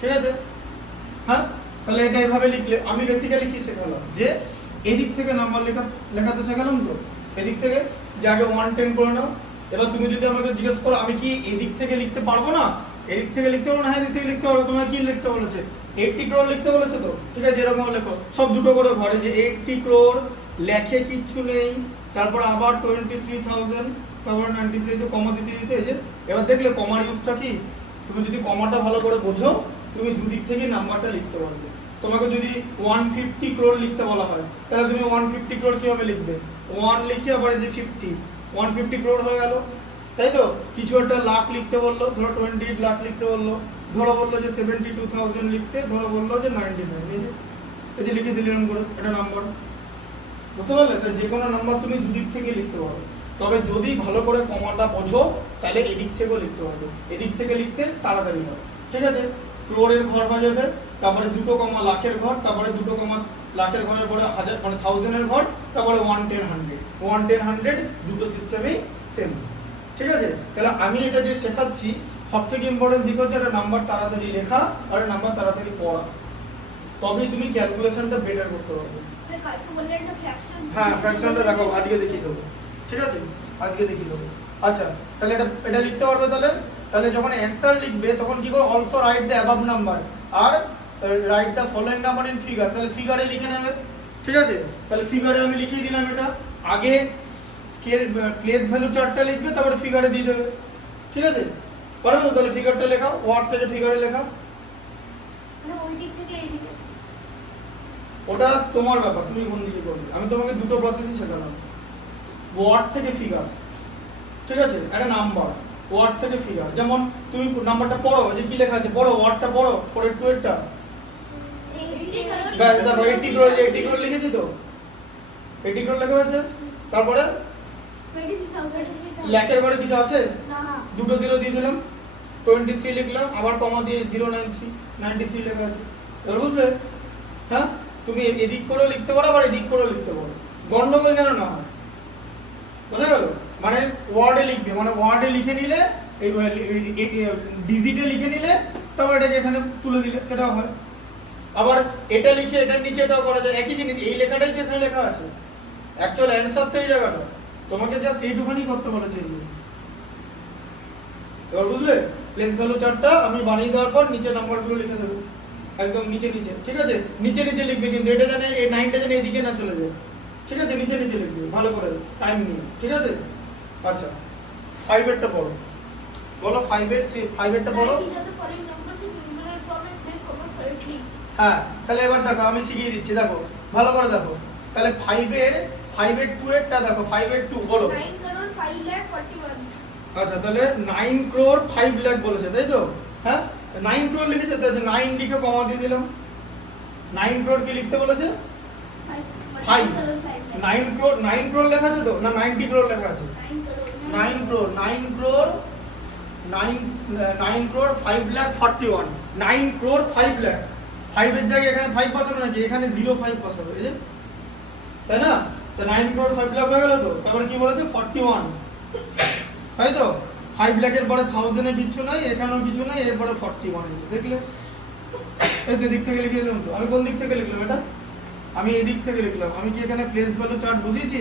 ঠিক আছে? হ্যাঁ তাহলে এটা এইভাবে লিখলে আমি বেসিক্যালি কি শেখালাম যে এদিক থেকে নাম্বার লেখাতে শেখালাম, তো এদিক থেকে যে আগে 110 করে নাও। এবার তুমি যদি আমাকে জিজ্ঞেস করো আমি কি এদিক থেকে লিখতে পারবো না, এদিক থেকে লিখতে পারবো না, হ্যাঁ এদিক থেকে লিখতে পারবো। তোমাকে কি লিখতে বলেছে? 80 crore লিখতে বলেছে, তো ঠিক আছে যেরকম লেখো, সব দুটো করে ঘরে, যে 80 crore লেখে কিচ্ছু নেই, তারপর আবার 23,000, তারপর 93, যে কমা দিতে দিতে, এই যে এবার দেখলে কমার ইউজটা কি, তুমি যদি কমাটা ভালো করে বোঝো তুমি দুদিক থেকে নাম্বারটা লিখতে পারবে। তোমাকে যদি 150 crore লিখতে বলা হয় তাহলে তুমি 150 crore কিভাবে লিখবে, 1 লিখে আবার এই যে 50, 150 crore হয়ে গেল, তাই তো? কিছু একটা লাখ লিখতে বললো, ধরো 28 লাখ লিখতে বললো, ধরো বললো যে 72,000 লিখতে, ধরো বললো যে 99, এই যে লিখে দিলাম করে এটা নাম্বার, বুঝতে পারলে? তো যে কোনো নাম্বার তুমি দুদিক থেকে লিখতে পারো, তবে যদি ভালো করে কমাটা বোঝো তাহলে এদিক থেকেও লিখতে পারবে, এদিক থেকে লিখতে তাড়াতাড়ি হয়, ঠিক আছে? ক্রোরের ঘর হয়ে যাবে, তারপরে দুটো কমা লাখের ঘর, তারপরে দুটো কমা লাখের ঘরের পরে হাজার মানে থাউজেন্ডের ঘর, তারপরে 110 100, 110 100 দুটো সিস্টেমই সেম, ঠিক আছে? তাহলে আমি এটা যে শেখাচ্ছি সবথেকে ইম্পর্টেন্ট দিক হচ্ছে একটা নাম্বার তাড়াতাড়ি লেখা আর নাম্বার তাড়াতাড়ি পড়া, তবেই তুমি ক্যালকুলেশনটা বেটার করতে পারবে। স্যার কালকে বললে একটা ফ্র্যাকশন, হ্যাঁ ফ্র্যাকশনটা দেখো আজকে দেখিয়ে দেবো, ঠিক আছে? আজকে দেখিয়ে দেবো। আচ্ছা তাহলে এটা লিখতে পারবে তাহলে? তাহলে যখন অ্যানসার লিখবে তখন কি করো, also write the above number আর write the following number in figure, তাহলে ফিগারে লিখে নেবে, ঠিক আছে? তাহলে ফিগারে আমি লিখিয়ে দিলাম, এটা আগে স্কেল প্লেস ভ্যালু চার্টটা লিখবে, তারপরে ফিগারে দিয়ে দেবে, ঠিক আছে? পারবে তো? তাহলে ফিগারটা লেখাও, ওয়ার্ড থেকে ফিগারে লেখাও, মানে ওই দিক থেকে এই দিকে। ওটা তোমার ব্যাপার, তুমি কোন দিকে করবে। আমি তোমাকে দুটো প্রসেসই শেখালাম, ওয়ার্ড থেকে ফিগার, ঠিক আছে? একটা নাম্বার ওয়ার্ড থেকে ফিগার, যেমন তুমি নাম্বারটা পড়ো, যে কি লেখা আছে পড়ো, ওয়ার্ডটা পড়ো, 482 এরটা, ব্যাস দেখো 80 crore, 80 crore লিখেছি তো, 80 crore লেখা হয়েছে, তারপরে 23,000 লাখের ঘরে কিছু আছে, না না দুটো জিরো দিয়ে দিলাম, 23 লিখলাম, আবার কমা দিয়ে 093, 93 লেখা আছে, এবার বুঝলে? হ্যাঁ তুমি এদিক করেও লিখতে পারো আবার এদিক করেও লিখতে পারো, গন্ডগোল যেন না হয়, বোঝা গেল? মানে ওয়ার্ডে লিখবে, মানে ওয়ার্ডে লিখে নিলে এই ডিজিটে লিখে নিলে তারপর এটাকে এখানে তুলে দিলে সেটাও হয়, আবার এটা লিখে এটার নিচে এটাও করা যায়, একই জিনিস, এই লেখাটাই তো এখানে লেখা আছে, অ্যাকচুয়াল অ্যানসার তো এই জায়গাটা, তোমাকে জাস্ট এইটুখানি করতে বলেছে। এবার বুঝলে? প্লেস ভ্যালু চার্টটা আমি বানিয়ে দেওয়ার পর নিচে নাম্বারগুলো লিখে দেবো, একদম নিচে নিচে, ঠিক আছে? নিচে নিচে লিখবে, কিন্তু এটা জানে এই 9টা জানে এদিকে না চলে যায়, ঠিক আছে? নিচে নিচে লিখবে ভালো করে টাইম নিয়ে, ঠিক আছে? আচ্ছা 5 এরটা পড়ো, বলো 5 এরটা পড়ো। হ্যাঁ তাহলে এবার দেখো আমি শিখিয়ে দিচ্ছি, দেখো ভালো করে দেখো, তাহলে 5 এর 2 এরটা দেখো, 5 এর 2 বলো। 9 crore 5,41,000। আচ্ছা তাহলে 9 crore 5 lakh বলেছে, তাই তো? হ্যাঁ 9 crore লিখেছে, তাহলে 9 লিখে কমা দিয়ে দিলাম, 9 crore কি লিখতে বলেছে? 5, 9 crore লেখা আছে তো, না 90 crore লেখা আছে? 9 crore 5,41,000, 9 crore 5 lakh, 5 এর জায়গায় এখানে 5 বসাবো নাকি, এখানে 05 বসাবো, এই যে, তাই না? তো 9 crore 5 lakh হয়ে গেল তো, তারপরে কি বলেছে 41, তাই তো? 5 lakh এর পরে 1000 এ কিছু নাই, এখানেও কিছু নাই, এরপরে 41, দেখলে? এই দিক থেকে লিখে দিলাম তো, আমি কোন দিক থেকে লিখলাম এটা? আমি এই দিক থেকে লিখলাম, আমি কি এখানে প্লেস ভ্যালু চার্ট বসিয়েছি?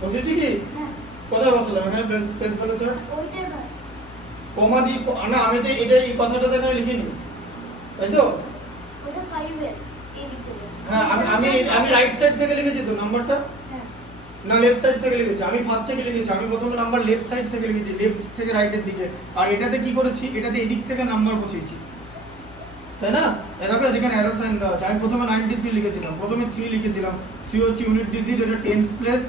বসিয়েছি কি? কোথায় বসালাম? এখানে প্লেস ভ্যালু চার্ট ওইটাই ভাই কমা দিয়ে, না আমি তো এটা এই কথাটা তো এখানে লিখিনি, তাই তো? ওটা 5 এর এই দিক থেকে। হ্যাঁ আমি রাইট সাইড থেকে লিখেছি তো নাম্বারটা, হ্যাঁ না লেফট সাইড থেকে লিখেছি? আমি ফার্স্ট থেকে লিখেছি, আমি প্রথমে নাম্বার লেফট সাইড থেকে লিখেছি, লেফট থেকে রাইটের দিকে, আর এটাতে কি করেছি, এটাতে এদিক থেকে নাম্বার বসিয়েছি, তাই না? দেখো এখানে অ্যারো সাইন দেওয়া আছে। আমি প্রথমে 93 লিখেছিলাম, প্রথমে 3 লিখেছিলাম। 3 হচ্ছে ইউনিট ডিজিট, এটা টেন্স প্লেস,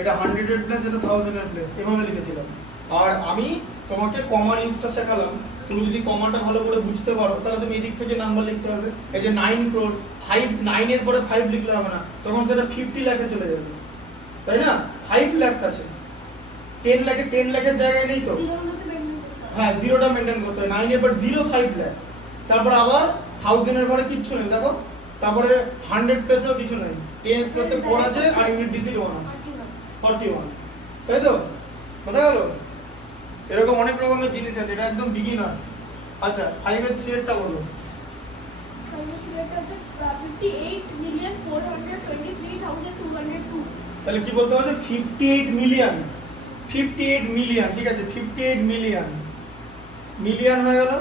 এটা 100 এর প্লেস, এটা 1000 এর প্লেস, এভাবে লিখেছিলাম। আর আমি তোমাকে কমার ইউজটা শেখালাম। তুমি যদি কমাটা ভালো করে বুঝতে পারো তাহলে তুমি এই দিক থেকে নাম্বার লিখতে হবে। এই যে 9 crore, 9 এর পরে 5 লিখলে হবে না, তখন সেটা 50 লাখে চলে যাবে, তাই না? 5 লাখ আছে, 10 লাখের জায়গায় নেই তো। হ্যাঁ, জিরোটা মেনটেন করতে হবে। 9 এর পর 0 5 লাখ, তারপর আবার 1000 এর পরে কিচ্ছু নেই দেখো, তারপরে 100 প্লেসেও কিছু নেই, 10 প্লেসে 4 আছে আর ইউনিট ডিজিট 1 আছে, 41, তাই তো? কথা গেল? এরকম অনেক রকমের জিনিস আছে, এটা একদম বিগিনার্স। আচ্ছা 5 এর 3 এরটা বলো। 58,423,202। তাহলে কি বলতে হবে? 58 মিলিয়ন, 58 মিলিয়ন, ঠিক আছে, 58 মিলিয়ন, মিলিয়ন হয়ে গেল,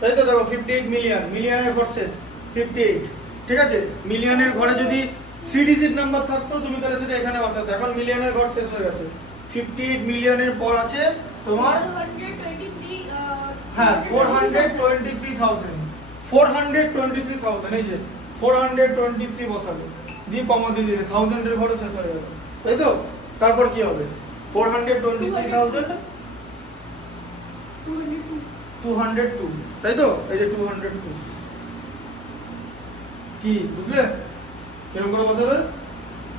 তাই তো? দেখো 58 মিলিয়ন, মিলিয়নের ঘর শেষ 58, ঠিক আছে? মিলিয়নের ঘরে যদি 3 ডিজিট নাম্বার থাকতো তুমি তাহলে সেটা এখানে বসাতে, এখন মিলিয়নের ঘর শেষ হয়ে গেছে। 58 মিলিয়নের পর আছে তোমার 423,000, 423,000, এই যে 423 বসাবে, দিয়ে কমা দিয়ে দিলে 1000 এর ঘরে শেষ হয়ে গেল, তাই তো? তারপর কি হবে? 423,000 202, তাই তো? এই যে 202, কি বুঝলে? এরকম করে বসাবে।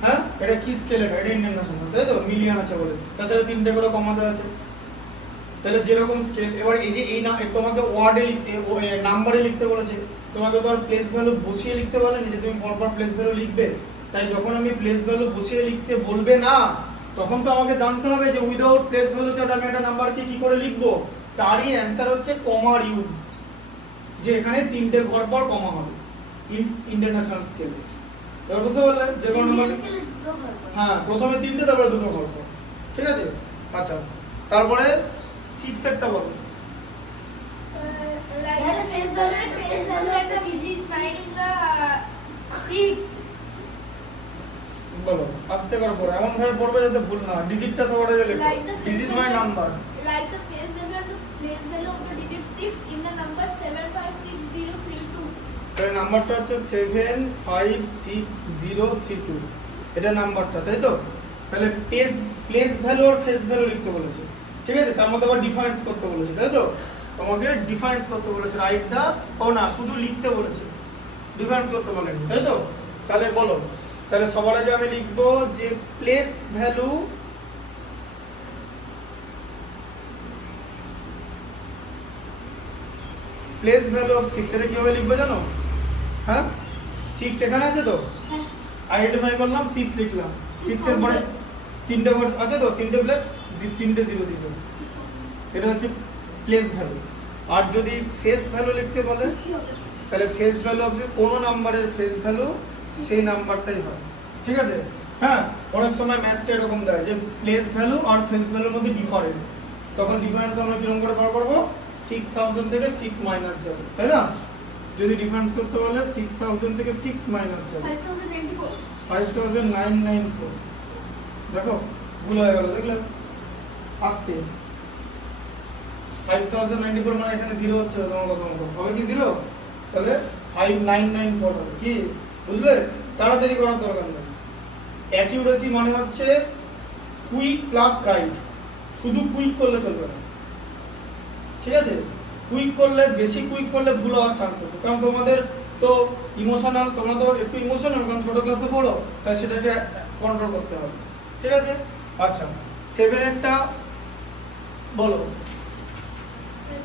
হ্যাঁ, এটা কি স্কেল? এটা ইন্টারন্যাশনাল, তাই তো? মিলিয়ন আছে বলে, তাছাড়া 3টে করে কমাতে আছে। তাহলে যেরকম স্কেল, এবার এই যে এই না তোমাকে ওয়ার্ডে লিখতে, নাম্বারে লিখতে বলেছে, তোমাকে তো আর প্লেস ভ্যালু বসিয়ে লিখতে বলেনি যে তুমি পরপর প্লেস ভ্যালু লিখবে। তাই যখন আমি প্লেস ভ্যালু বসিয়ে লিখতে বলবে না, তখন তো আমাকে জানতে হবে যে উইদাউট প্লেস ভ্যালু ছাড়া আমি একটা নাম্বারকে কি করে লিখবো। তারই অ্যান্সার হচ্ছে কমার ইউজ, যে এখানে 3টে ঘর পর কমা হবে ইন্টারন্যাশনাল স্কেলে। এবার বুঝতে পারলে? যে কোনো নাম্বার, হ্যাঁ, প্রথমে 3টে তারপরে 2টো ঘর পর, ঠিক আছে? আচ্ছা, তারপরে 6 এরটা বলো। বলো আস্তে করে পড়ো, এমন ভাবে পড়বে যাতে ভুল না হয়। ডিজিটটা সবার আগে লেখো, ডিজিট মানে number. Write the place value and the place value of the digit 6 in the number 756032. তাহলে নাম্বারটা হচ্ছে 756032, এটা নাম্বারটা, তাই তো? তাহলে প্লেস ভ্যালু আর ফেস ভ্যালু লিখতে বলেছে, ঠিক আছে? তার মধ্যে আবার ডিফারেন্স করতে বলেছে, তাই তো? তোমাকে ডিফারেন্স করতে বলেছে, রাইট দা, ও না, শুধু লিখতে বলেছে, ডিফারেন্স করতে বলেনি, তাই তো? তাহলে বলো, তাহলে সবার আগে আমি লিখবো যে প্লেস ভ্যালু অফ 6, এটা কিভাবে লিখবো জানো? হ্যাঁ, 6 এখানে আছে তো, আইডেন্টিফাই করলাম, 6 লিখলাম, 6 এর পরে 3টে ঘর আছে তো, 3টে প্লাস 3টে 0 দিতে, এটা হচ্ছে প্লেস ভ্যালু। আর যদি ফেস ভ্যালু লিখতে বলে, তাহলে ফেস ভ্যালু হচ্ছে কোনো নাম্বারের ফেস ভ্যালু সেই নাম্বারটাই হয়, ঠিক আছে? হ্যাঁ, অনেক সময় ম্যাথসটা এরকম দেয় যে প্লেস ভ্যালু আর ফেস ভ্যালুর মধ্যে ডিফারেন্স, তখন ডিফারেন্স আমরা কিরকম করে বার করবো? 6000 থেকে 6 মাইনাস যাবে, তাই না? যদি ডিফারেন্স করতে বলে 6000 থেকে 6 মাইনাস যাবে 5994, দেখো ভুল হয়ে গেল, দেখলে? আস্তে 5094 মানে এখানে 0 হচ্ছে, তোমার কথা মতো হবে কি 0? তাহলে 5994 হবে, কি বুঝলে? তাড়াতাড়ি করার দরকার নেই। অ্যাকিউরেসি মানে হচ্ছে কুইক প্লাস রাইট, শুধু কুইক করলে চলবে না, ঠিক আছে? কুইক করলে, বেশি কুইক করলে ভুল হওয়ার চান্স আছে, কারণ তোমাদের তো ইমোশনাল, তোমরা তো একটু ইমোশনাল, কারণ ছোট ক্লাসে পড়ো, তাই সেটাকে কন্ট্রোল করতে হবে, ঠিক আছে? আচ্ছা 7 এরটা বলো।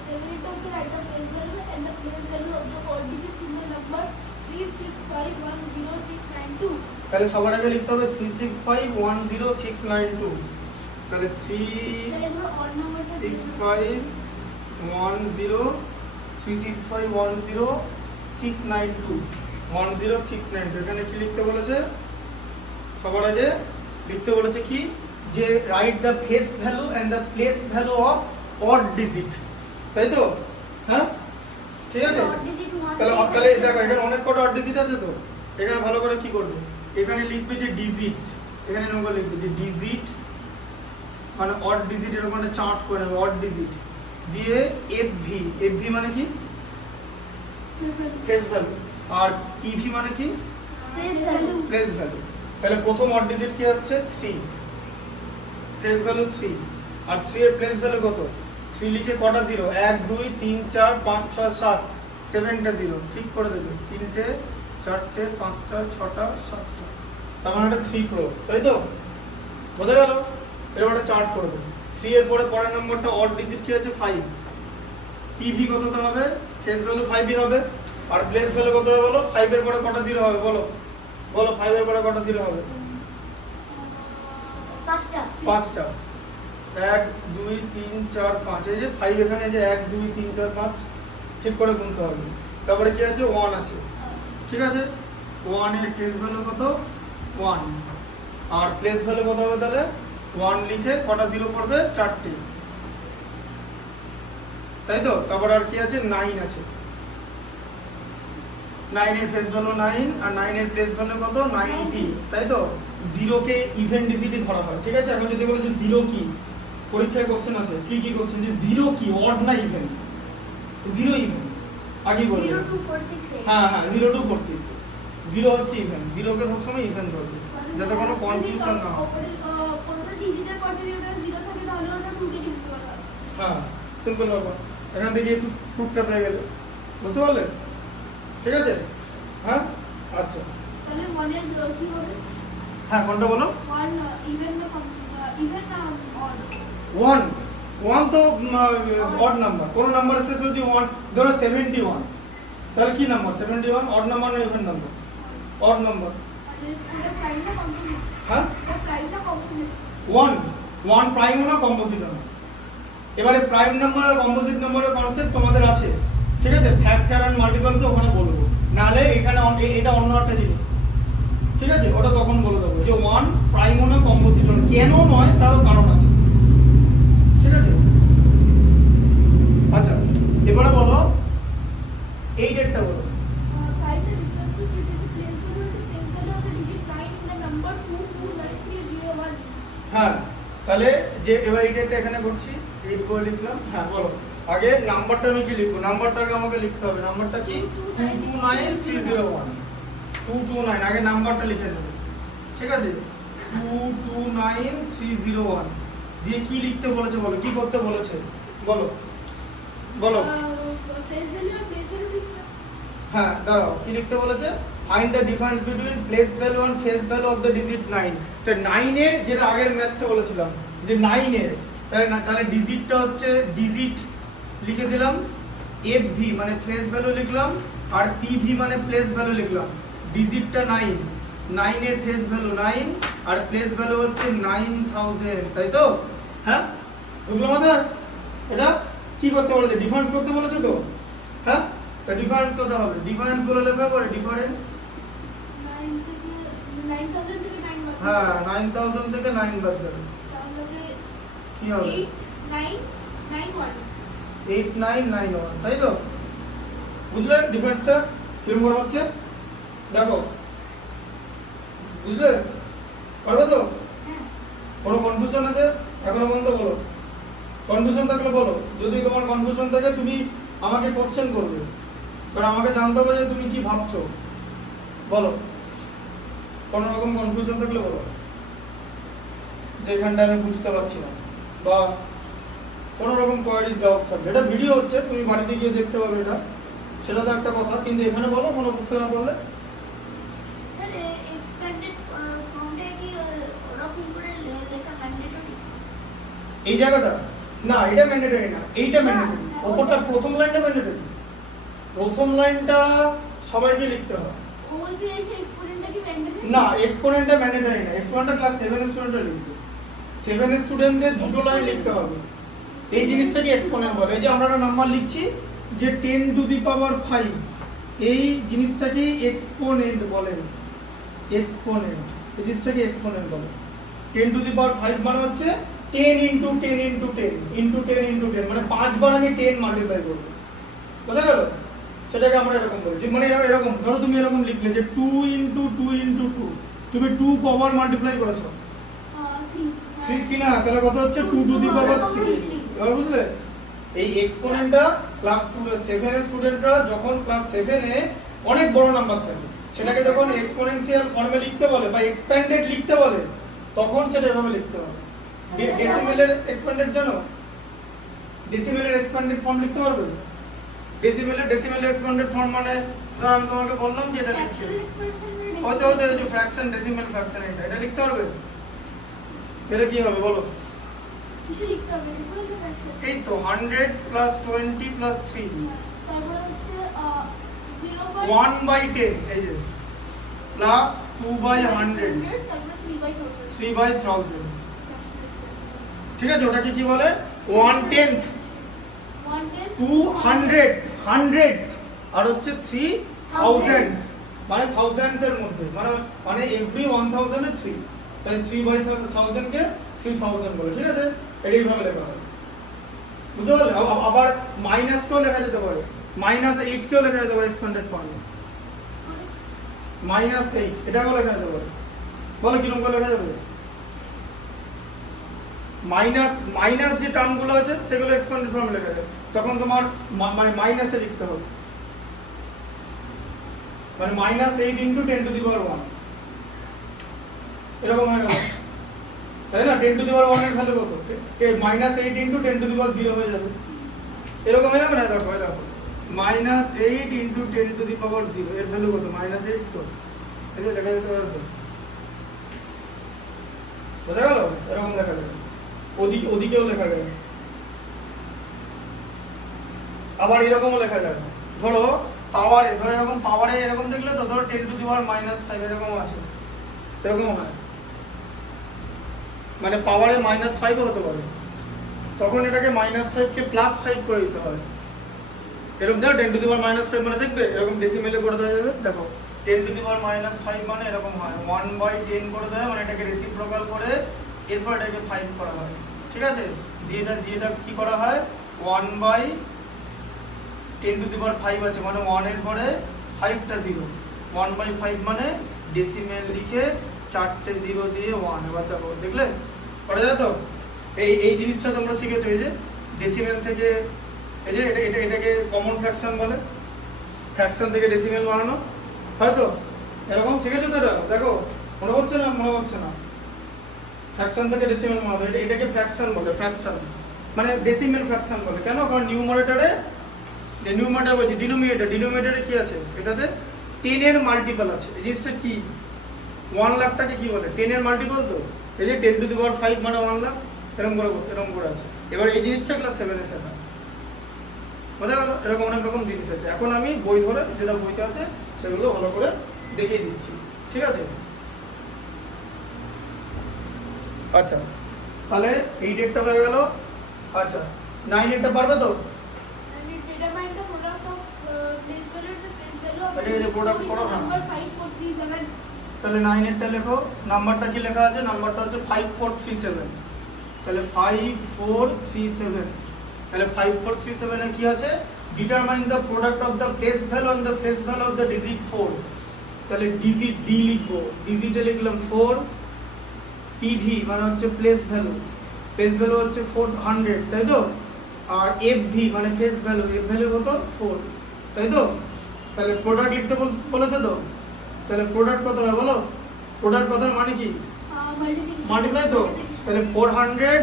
7 is also write the place value and the place value of the odd digits in the number 365106992. তাহলে সবার আগে লিখতে হবে 365106992, তাহলে 365106992, এখানে কি লিখতে বলেছে? সবার আগে লিখতে বলেছে কি, যে write the face value and the place value of odd digit, তাই তো? হ্যাঁ, ঠিক আছে? তাহলে দেখো এখানে অনেক কটা অড ডিজিট আছে তো, এখানে ভালো করে কি করবে? এখানে লিখবে যে ডিজিট, এখানে এরকম লিখবে যে ডিজিট মানে অড ডিজিট, এরকম একটা চার্ট করে নেবে, অড ডিজিট দিয়ে এফভি, এফভি মানে কি? Face value. আর পিভি মানে কি? Face value. Place value. তাহলে প্রথম অড ডিজিট কি আসছে? 3, ফেস ভ্যালু 3। আর 3 এর প্লেস ভ্যালু কত? 3 লিখে কটা জিরো? 1 2 3 4 5 6 7, 7টা জিরো ঠিক করে দেবে। 3টে 4টে 5টা 6টা 7টা, তার মানে এটা 3 প্রো, তাই তো? বোঝা গেল? এবার একটা চার্ট করবে। 3 এর পরে পরের নম্বরটা অড ডিজিট কি আছে? 5। পিভি কত হতে হবে? ফেস ভ্যালু 5ই হবে। আর প্লেস ভ্যালু কত হবে বলো? 5 এর পরে কটা জিরো হবে বলো? বলো 5 এর পরে কটা জিরো হবে? 5টা। 1 2 3 4 5, এই যে 5 এখানে, যে 1 2 3 4 5 ঠিক করে গুনতে হবে। তারপরে কি আছে? 1 আছে, ঠিক আছে? 1 এর ফেস ভ্যালু কত? 1। আর প্লেস ভ্যালু কত হবে তাহলে? 1 লিখে কটা জিরো পড়বে? 4টে, তাই তো? তারপর আর কি আছে? 9 আছে। 9 এর ফেস ভ্যালু 9, আর 9 এর প্লেস ভ্যালু কত? 90, তাই তো? 0 কে ইভেন ডিজিটই ধরা হয়, ঠিক আছে? এখন যদি বলে যে 0 কি, পরীক্ষায় কোশ্চেন আছে, কি কোশ্চেন, যে 0 কি, অড না ইভেন? 0 ইভেন, আগেই বলবো। 0 2 4 6 8. হ্যাঁ হ্যাঁ, 0 2 4 6, 0 হচ্ছে ইভেন। 0 কে সবসময় ইভেন ধরবে, যাতে কোনো কনফিউশন না হয়। কোনটা ডিজিটের পর যদি ওটা 0 থাকে তাহলে ওটা 2 কে ডিজিট করা হবে। হ্যাঁ, সিম্পল ব্যাপার। এখান থেকে একটু প্রুফটা পেয়ে গেলে, বুঝতে পারলে? ঠিক আছে? হ্যাঁ, আচ্ছা। তাহলে 1 এর কি হবে? হ্যাঁ, কোনটা বলো? 1 ইভেন না ইভেন না অড? 1 তো অড নাম্বার। কোন নাম্বারের শেষে যদি 1, ধরো 71, তাহলে কি নাম্বার? 71 অড নাম্বার না ইভেন নাম্বার? Odd number. মানে পুরো প্রাইম না কম্পোজিট? হ্যাঁ, প্রাইম না কম্পোজিট? 1 প্রাইম না কম্পোজিট না। এবারে প্রাইম নাম্বার আর কম্পোজিট নাম্বারের কনসেপ্ট তোমাদের আছে, ঠিক আছে? ফ্যাক্টর এন্ড মাল্টিপলস ওখানে বলবো, নালে এখানে এটা অন্য একটা জিনিস, ঠিক আছে? ওটা তখন বলে দেবো যে 1 প্রাইম না কম্পোজিট না, কেন নয় তারও কারণ আছে, ঠিক আছে? আচ্ছা, এবারে বলো এই ডেটটা বলো। Find the differences between the place value and the face value of the digit 9 in the number 22931. হ্যাঁ, তাহলে যে এবার এই ডেটটা এখানে করছি, এইট করে লিখলাম। হ্যাঁ বলো, আগে নাম্বারটা আমি কি লিখবো? নাম্বারটাকে আমাকে লিখতে হবে। নাম্বারটা কি? 229301। 229, আগে নাম্বারটা লিখে নেবে, ঠিক আছে? 229301 দিয়ে কি লিখতে বলেছে বলো? কি করতে বলেছে বলো? বলো। Face value and place value difference. হ্যাঁ, দাঁড়াও, কি লিখতে বলেছে? Find the difference between place value and face value of the digit 9। তো 9 এর যেটা আগের ম্যাথটা বলেছিলাম, যে 9 এর তাহলে ডিজিটটা হচ্ছে, ডিজিট লিখে দিলাম, এফভি মানে ফেস ভ্যালু লিখলাম, আর পিভি মানে প্লেস ভ্যালু লিখলাম। ডিজিটটা 9, 9 এর ফেস ভ্যালু 9, আর প্লেস ভ্যালু হচ্ছে 9000, তাই তো? হ্যাঁ, বুঝলো মাথায়? এটা কি করতে বলেছে? ডিফারেন্স করতে বলেছে তো? হ্যাঁ, তা ডিফারেন্স কত হবে? ডিফারেন্স বলে লেখা করে, ডিফারেন্স। 9 থেকে 9000 থেকে 9 বাদ। হ্যাঁ, 9000 থেকে 9 বাদ যাবে, তাহলে কি হবে? 8991. 8991, তাই তো? বুঝলে ডিফারেন্সটা কিরকম করে হচ্ছে? দেখো, বুঝলে? পারবে তো? হ্যাঁ। কোনো কনফিউশন আছে এখনো পর্যন্ত? বলো, কনফিউশন থাকলে বলো। যদি তোমার কনফিউশন থাকে তুমি আমাকে কোশ্চেন করবে, কারণ আমাকে জানতে হবে যে তুমি কি ভাবছো। বলো, কোনো রকম কনফিউশন থাকলে বলো, যে এখানটা আমি বুঝতে পারছি না, বা কোনো রকম কোয়ারিজ ডাউট থাকবে। এটা ভিডিও হচ্ছে, তুমি বাড়িতে গিয়ে দেখতে পাবে এটা, সেটা তো একটা কথা, কিন্তু এখানে বলো কোনো বুঝতে না পারলে। স্যার এক্সপ্যান্ডেড ফর্মটা কি ওরকম করে লেখা ম্যান্ডেটরি? এই জায়গাটা না, এটা ম্যান্ডেটরি না, এইটা ম্যান্ডেটরি। ওপরটা প্রথম লাইনটা ম্যান্ডেটরি, প্রথম লাইনটা সবাইকে লিখতে হবে। ও বলতে চাইছে এক্সপোনেন্টটা কি ম্যান্ডেটরি? না, এক্সপোনেন্টটা ম্যান্ডেটরি না, এক্সপোনেন্টটা ক্লাস 7 স্টুডেন্টরা লিখবে। 7 স্টুডেন্টদের দুটো লাইন লিখতে হবে। এই জিনিসটাকে এক্সপোনেন্ট বলে। এই যে আমরা একটা নাম্বার লিখছি যে 10 টু দি পাওয়ার 5, এই জিনিসটাকেই এক্সপোনেন্ট বলে। এক্সপোনেন্ট, এই জিনিসটাকে এক্সপোনেন্ট বলে। 10 টু দি পাওয়ার 5 মানে হচ্ছে 10 ইন্টু 10 ইন্টু 10 ইন্টু 10 ইন্টু 10, মানে 5 বার আমি 10 মাল্টিপ্লাই করবো, বুঝা গেল? সেটাকে আমরা এরকম বলি, যে মানে এরকম ধরো তুমি এরকম লিখলে যে 2 ইন্টু 2 ইন্টু 2, তুমি 2 কবার মাল্টিপ্লাই করেছো? 3. 3 কি না, তাহলে কত হচ্ছে? 2 টু দি পাওয়ার 3। এবার বুঝলে? এই এক্সপোনেন্টটা ক্লাস 7 এর স্টুডেন্টরা যখন ক্লাস 7 এ অনেক বড় নাম্বার থাকে সেটাকে যখন এক্সপোনেনশিয়াল ফর্মে লিখতে বলে বা এক্সপ্যান্ডেড লিখতে বলে তখন সেটা এভাবে লিখতে হবে। ডেসিমেলের এক্সপ্যান্ডেড জানো? ডেসিমেলের এক্সপ্যান্ডেড ফর্ম লিখতে পারবে? ডেসিমেলের এক্সপ্যান্ডেড ফর্ম মানে ধর আমি তোমাকে বললাম যে এটা লিখতে হয়তো যে ফ্র্যাকশন ডেসিমেল ফ্র্যাকশন এটা লিখতে পারবে? এটা কি হবে বলো? কিছু লিখতে হবে ডেসিমাল ফ্র্যাকশন। এই তো 100 প্লাস 20 প্লাস 3 তারপরে হচ্ছে 1/10 এই যে প্লাস 2/100 তারপরে 3/1000 3/1000 ঠিক আছে। ওটাকে কি বলে? 1/10 200 আর হচ্ছে 3000 মানে 1000 এর মধ্যে মানে এভরি 1000 এ 3 তাই 3/1000 কে 3000 বলে। ঠিক আছে, এটাই ভাবে লেখা হবে। বুঝতে পারলে? আবার মাইনাস কেও লেখা যেতে পারে, -8 কেও লেখা যেতে পারে এক্সপ্যান্ডেড ফর্মে, -8 এটাও লেখা যেতে পারে। বলো কিরকম করে লেখা যাবে? মাইনাস যে টার্মগুলো আছে সেগুলো এক্সপ্যান্ডেড ফর্মে লেখা যাবে। তখন তোমার মানে মাইনাসে লিখতে হবে, মানে -8 × 10⁻1 এরকম হয়ে গেল, তাই না? 10⁻1 এর ভ্যালু কত? -8 × 10⁻0 হয়ে যাবে, এরকম হয়ে যাবে না? দেখো -8 × 10⁻0 এর ভ্যালু কত? -8 তো এই যে লেখা যেতে পারে তো, বোঝা গেল? এরকম লেখা যাবে, ওদিকেও লেখা যাবে, আবার এরকমও লেখা যাবে। ধরো পাওয়ারে এরকম দেখলে তো, ধরো 10⁻−5 এরকম আছে, এরকম হয়, মানে পাওয়ারে -5 হতে পারে, তখন এটাকে -5 কে +5 করে দিতে হয়। এরকম দেখো 10⁻−5 মানে দেখবে এরকম ডেসিমেলে করে দেওয়া যাবে। দেখো 10⁻−5 মানে এরকম হয় 1/10 করে দেওয়া হয়, মানে এটাকে রেসিপ্রোকাল করে এরপর এটাকে 5 করা হয়। ঠিক আছে, দিয়ে এটা কি করা হয় 1/10⁵ আছে, মানে 1 এর পরে 5টা 0, 1/5 মানে ডেসিমেল লিখে 4টে 0 দিয়ে 1। এবার দেখো দেখলে করা যায় তো? এই জিনিসটা তোমরা শিখেছো, এই যে ডেসিমেল থেকে এই যে এটাকে কমন ফ্র্যাকশন বলে, ফ্র্যাকশন থেকে ডেসিমেল বানানো, হয়তো এরকম শিখেছো তো? এটা দেখো মনে হচ্ছে না? ফ্র্যাকশন থেকে ডেসিমেল বানানো, এটাকে ফ্র্যাকশন বলে, ফ্র্যাকশন মানে ডেসিমেল ফ্র্যাকশন বলে। কেন? কারণ নিউমারেটরে বলছি, ডিনোমিনেটরে কি আছে? এটাতে 10 এর মাল্টিপল আছে। এই জিনিসটা কি 1 লাখটাকে কি বলে? 10 এর মাল্টিপল তো, এই যে 10⁵ মানে 1 লাখ, এরকম করে আছে। এবার এই জিনিসটা ক্লাস 7 এ শেখা, বোঝা গেল? এরকম অনেক রকম জিনিস আছে। এখন আমি বই ধরে যেটা বইতে আছে সেগুলো ভালো করে দেখিয়ে দিচ্ছি, ঠিক আছে? আচ্ছা, তাহলে 8 এরটা হয়ে গেল। আচ্ছা 9 এরটা পারবে তো? determine the product of place value and the face value of এটা এই যে product করো না। number 5437। তাহলে 9 এরটা লেখো, নাম্বারটা কি লেখা আছে? নাম্বারটা হচ্ছে 5437। তাহলে 5437, তাহলে 5437 এ কি আছে? Determine the product of the place value on the face value of the digit 4। তাহলে ডিজিট ডি লিখবো, ডিজিটে লিখলাম 4, পিভি মানে হচ্ছে প্লেস ভ্যালু হচ্ছে 400, তাই তো? আর এফভি মানে ফেস ভ্যালু, এফ ভ্যালু কত? 4, তাই তো? তাহলে প্রোডাক্ট লিখতে বলেছে তো, তাহলে প্রোডাক্ট কত হয় বলো? প্রোডাক্ট কথার মানে কি? মাল্টিপ্লাই তো, তাহলে 400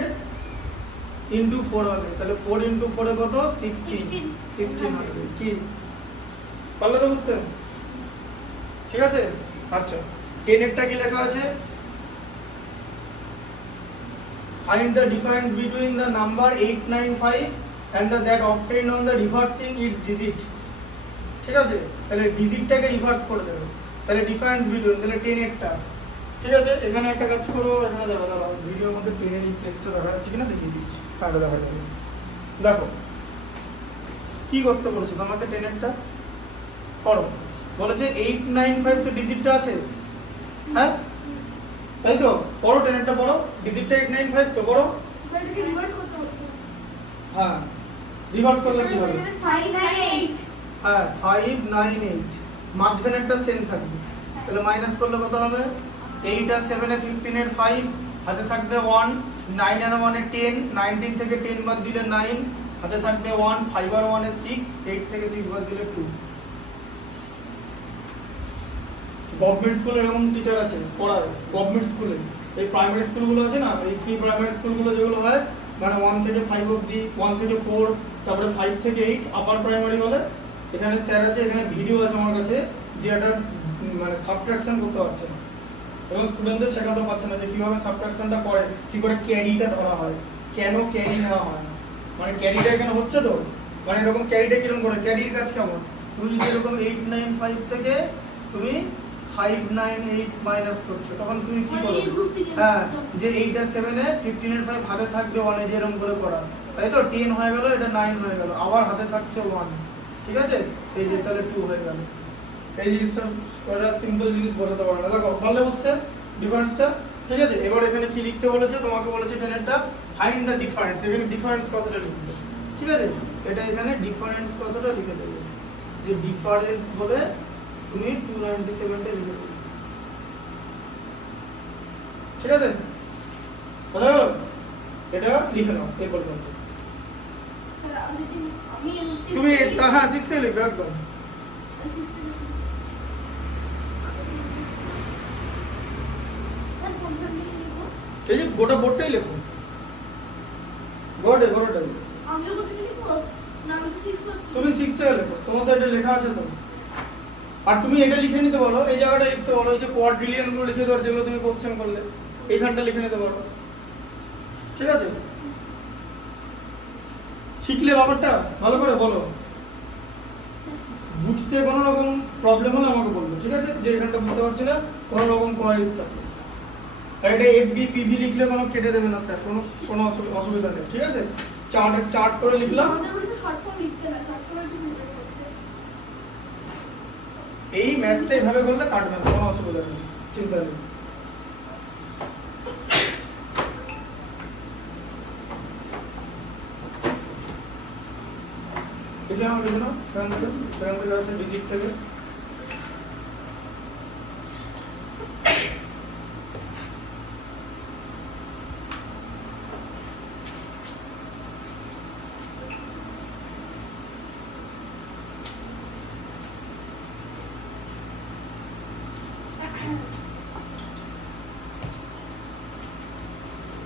× 4 হবে, তাহলে 4 × 4 এ কত? 1600। কি পারলে তো বুঝতে? ঠিক আছে। আচ্ছা 10 এরটা কি লেখা আছে? Find the difference between the number 895 and that obtained on the reversing its digit। ঠিক আছে, তাহলে ডিজিটটাকে রিভার্স করে দেবে, তাহলে ডিফারেন্স বিটুইন, তাহলে 10 এরটা। ঠিক আছে, এখানে একটা কাজ করো, এখানে দেখো ভিডিওর মধ্যে 10 এর প্লেসটা দেখা যাচ্ছে কিনা দেখিয়ে দিচ্ছি, তাহলে দেখা যাবে। দেখো কি করতে বলেছে তোমাকে, 10 এরটা পড়ো। বলেছে 895 তো ডিজিটটা আছে, হ্যাঁ তাই তো? পড়ো 10 এরটা পড়ো, ডিজিটটা 895 তো পড়ো। এটাকে রিভার্স করতে বলছে। হ্যাঁ রিভার্স করলে কি হবে? 598। হ্যাঁ 598, মাঝখানে একটা সেম থাকবে, তাহলে মাইনাস করলে কত হবে? 8 আর 7 এ 15 এর 5, হাতে থাকবে 1, 9 আর 1 এ 10, 19 থেকে 10 বাদ দিলে 9, হাতে থাকবে 1, 5 আর 1 এ 6, 8 থেকে 6 বাদ দিলে 2। গভর্নমেন্ট স্কুলে এরকম টিচার আছে পড়ায়, গভর্নমেন্ট স্কুলে এই প্রাইমারি স্কুলগুলো আছে না, এই প্রি প্রাইমারি স্কুলগুলো যেগুলো হয় মানে 1 থেকে 5 অবধি, 1 থেকে 4, তারপরে 5 থেকে 8 আপার প্রাইমারি বলে। এখানে স্যার আছে, এখানে ভিডিও আছে আমার কাছে, যে এটা মানে সাবট্রাকশন করতে পারছে না এবং স্টুডেন্টদের শেখাতে পারছে না যে কীভাবে সাবট্রাকশনটা করে, কী করে ক্যারিটা ধরা হয়, কেন ক্যারি নেওয়া হয় না, মানে ক্যারিটা এখানে হচ্ছে তো, মানে এরকম ক্যারিটা কিরকম করে, ক্যারির কাজ কেমন, তুমি যদি এরকম 8, 9, 5 থেকে তুমি 5, 9, 8 মাইনাস করছো, তখন তুমি কি মানে করবে? এই group থেকে হ্যাঁ, একদম। যে 8 আর 7 এ 15 এর 5 হাতে থাকবে 1 এ, যে এরকম করে করা, তাই তো 10 হয়ে গেল, এটা 9 হয়ে গেল, আবার হাতে থাকছে 1, ঠিক আছে, এই যে তাহলে 2 হয়ে গেল। এই জিনিসটা ওরা সিম্পল জিনিস বোঝাতে পারে না, দেখো বললে বুঝতে ডিফারেন্সটা, ঠিক আছে। এবার এখানে কি লিখতে বলেছে, তোমাকে বলেছে টেনেরটা ফাইন্ড দ্য ডিফারেন্স, এখানে ডিফারেন্স কতটা লিখবে, ঠিক আছে, এটা এখানে ডিফারেন্স কতটা লিখে দেবে, যে ডিফারেন্স বলে তুমি 297 টা লিখে দেবে, ঠিক আছে, বোঝা গেল? এটা লিখে নাও এই পর্যন্ত। স্যার আমি তুমি হ্যাঁ 6 এ লিখবে একদম। এই যে গোটা বোর্ডটাই লেখো, গোটাটাই আমিও কোথায় লিখবো না, আমি তো 6 পাচ্ছি। তুমি 6 এ লেখো, তোমার তো এটা লেখা আছে তো। আর তুমি এটা লিখে নিতে বলো, এই জায়গাটা লিখতে বলো, এই যে কোয়াড্রিলিয়ন গুলো লিখে দেওয়ার, যেগুলো তুমি কোশ্চেন করলে এইখানটা লিখে নিতে পারো, ঠিক আছে। শিখলে ব্যাপারটা ভালো করে বলো, বুঝতে কোনো রকম প্রবলেম হলে আমাকে বলবে, ঠিক আছে, যে এখানটা বুঝতে পারছি না, কোনো রকম কোয়ারিজ থাকলে। আর এটা এফবি পিবি লিখলে কোনো কেটে দেবে না স্যার, কোনো অসুবিধা নেই, ঠিক আছে। চার্ট করে লিখলাম, আমাদের বলেছে শর্ট ফর্ম লিখতে না, শর্ট ফর্ম একটু ভুল করতে। এই ম্যাচটা এইভাবে করলে কাটবে না, কোনো অসুবিধা নেই, চিন্তা নেই। দেখে আমার লিখে নাও, সেখান থেকে আছে ডিজিট থেকে।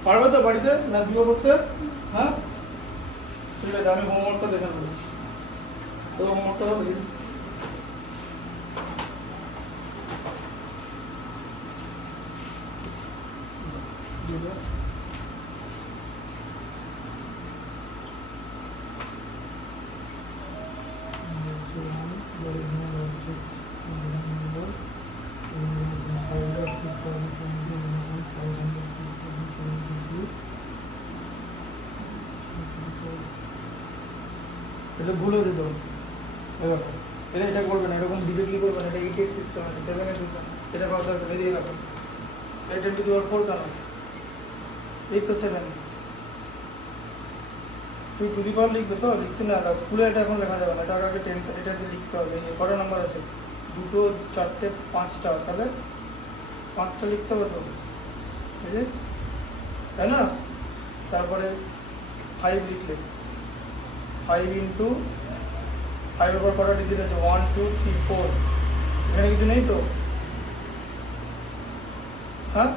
পারবে তো বাড়িতে ম্যাথগুলো করতে? হ্যাঁ ঠিক আছে, আমি হোমওয়ার্কটা দেখে নেবো, তো হোমওয়ার্কটা দেখি। এটা ভুল হয়ে যেত, এটা করবে না, এরকম ডিরেক্টলি করবে না, এটা 8x সিস্টেম আছে, 7x সিস্টেম, এটা করা দরকার, এই দিয়ে রাখো, এটা 10^4 কেন, এই তো 7, তুই টু দি পাওয়ার লিখবে তো, লিখতে না স্কুলে এটা এখন লেখা যাবে না, এটা আগে 10, এটাতে লিখতে হবে। এই কটা নাম্বার আছে, 2, 4, 5টা, তাহলে 5টা লিখতে হবে তো, এই যে, তাই না। তারপরে 5 লিখলে, 5 ইন্টু 5 এর পর কটা ডিজিট আছে, 1, 2, 3, 4, এখানে কিছু নেই তো, হ্যাঁ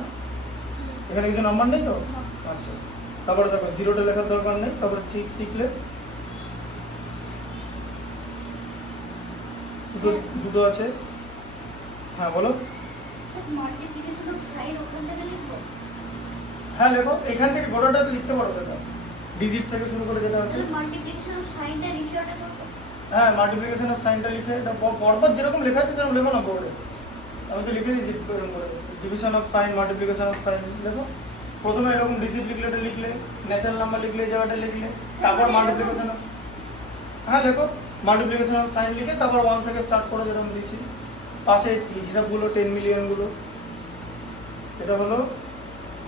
এখানে কিছু নাম্বার নেই তো, আচ্ছা। তারপরে দেখো 0টা লেখার দরকার নেই, তারপরে 6 লিখলে, দুটো আছে, হ্যাঁ বলো। মাল্টিপ্লিকেশন অফ সাইন ওখান থেকে লিখবো? হ্যাঁ লেখো, এখান থেকে গোটাটা লিখতে পারো, এটা ডিজিট থেকে শুরু করে যেটা আছে। মাল্টিপ্লিকেশন অফ সাইনটা লিখে ওটা করবো? হ্যাঁ মাল্টিপ্লিকেশন অফ সাইনটা লিখে, এটা পরপর যেরকম লেখা আছে সেরকম লেখো না বোর্ডে, আমি তো লিখে দিয়েছি এরকম করে, division of sign, multiplication of sign লেখো। প্রথমে এরকম ডিজিট লিখলে, এটা লিখলে, ন্যাচারাল নাম্বার লিখলে, এই জায়গাটা লিখলে, তারপর মাল্টিপ্লিকেশন অফ, হ্যাঁ লেখো, মাল্টিপ্লিকেশন অফ সাইন লিখে তারপর 1 থেকে স্টার্ট করে, যেরকম দিয়েছি পাশে হিসাবগুলো 10 মিলিয়নগুলো, এটা হলো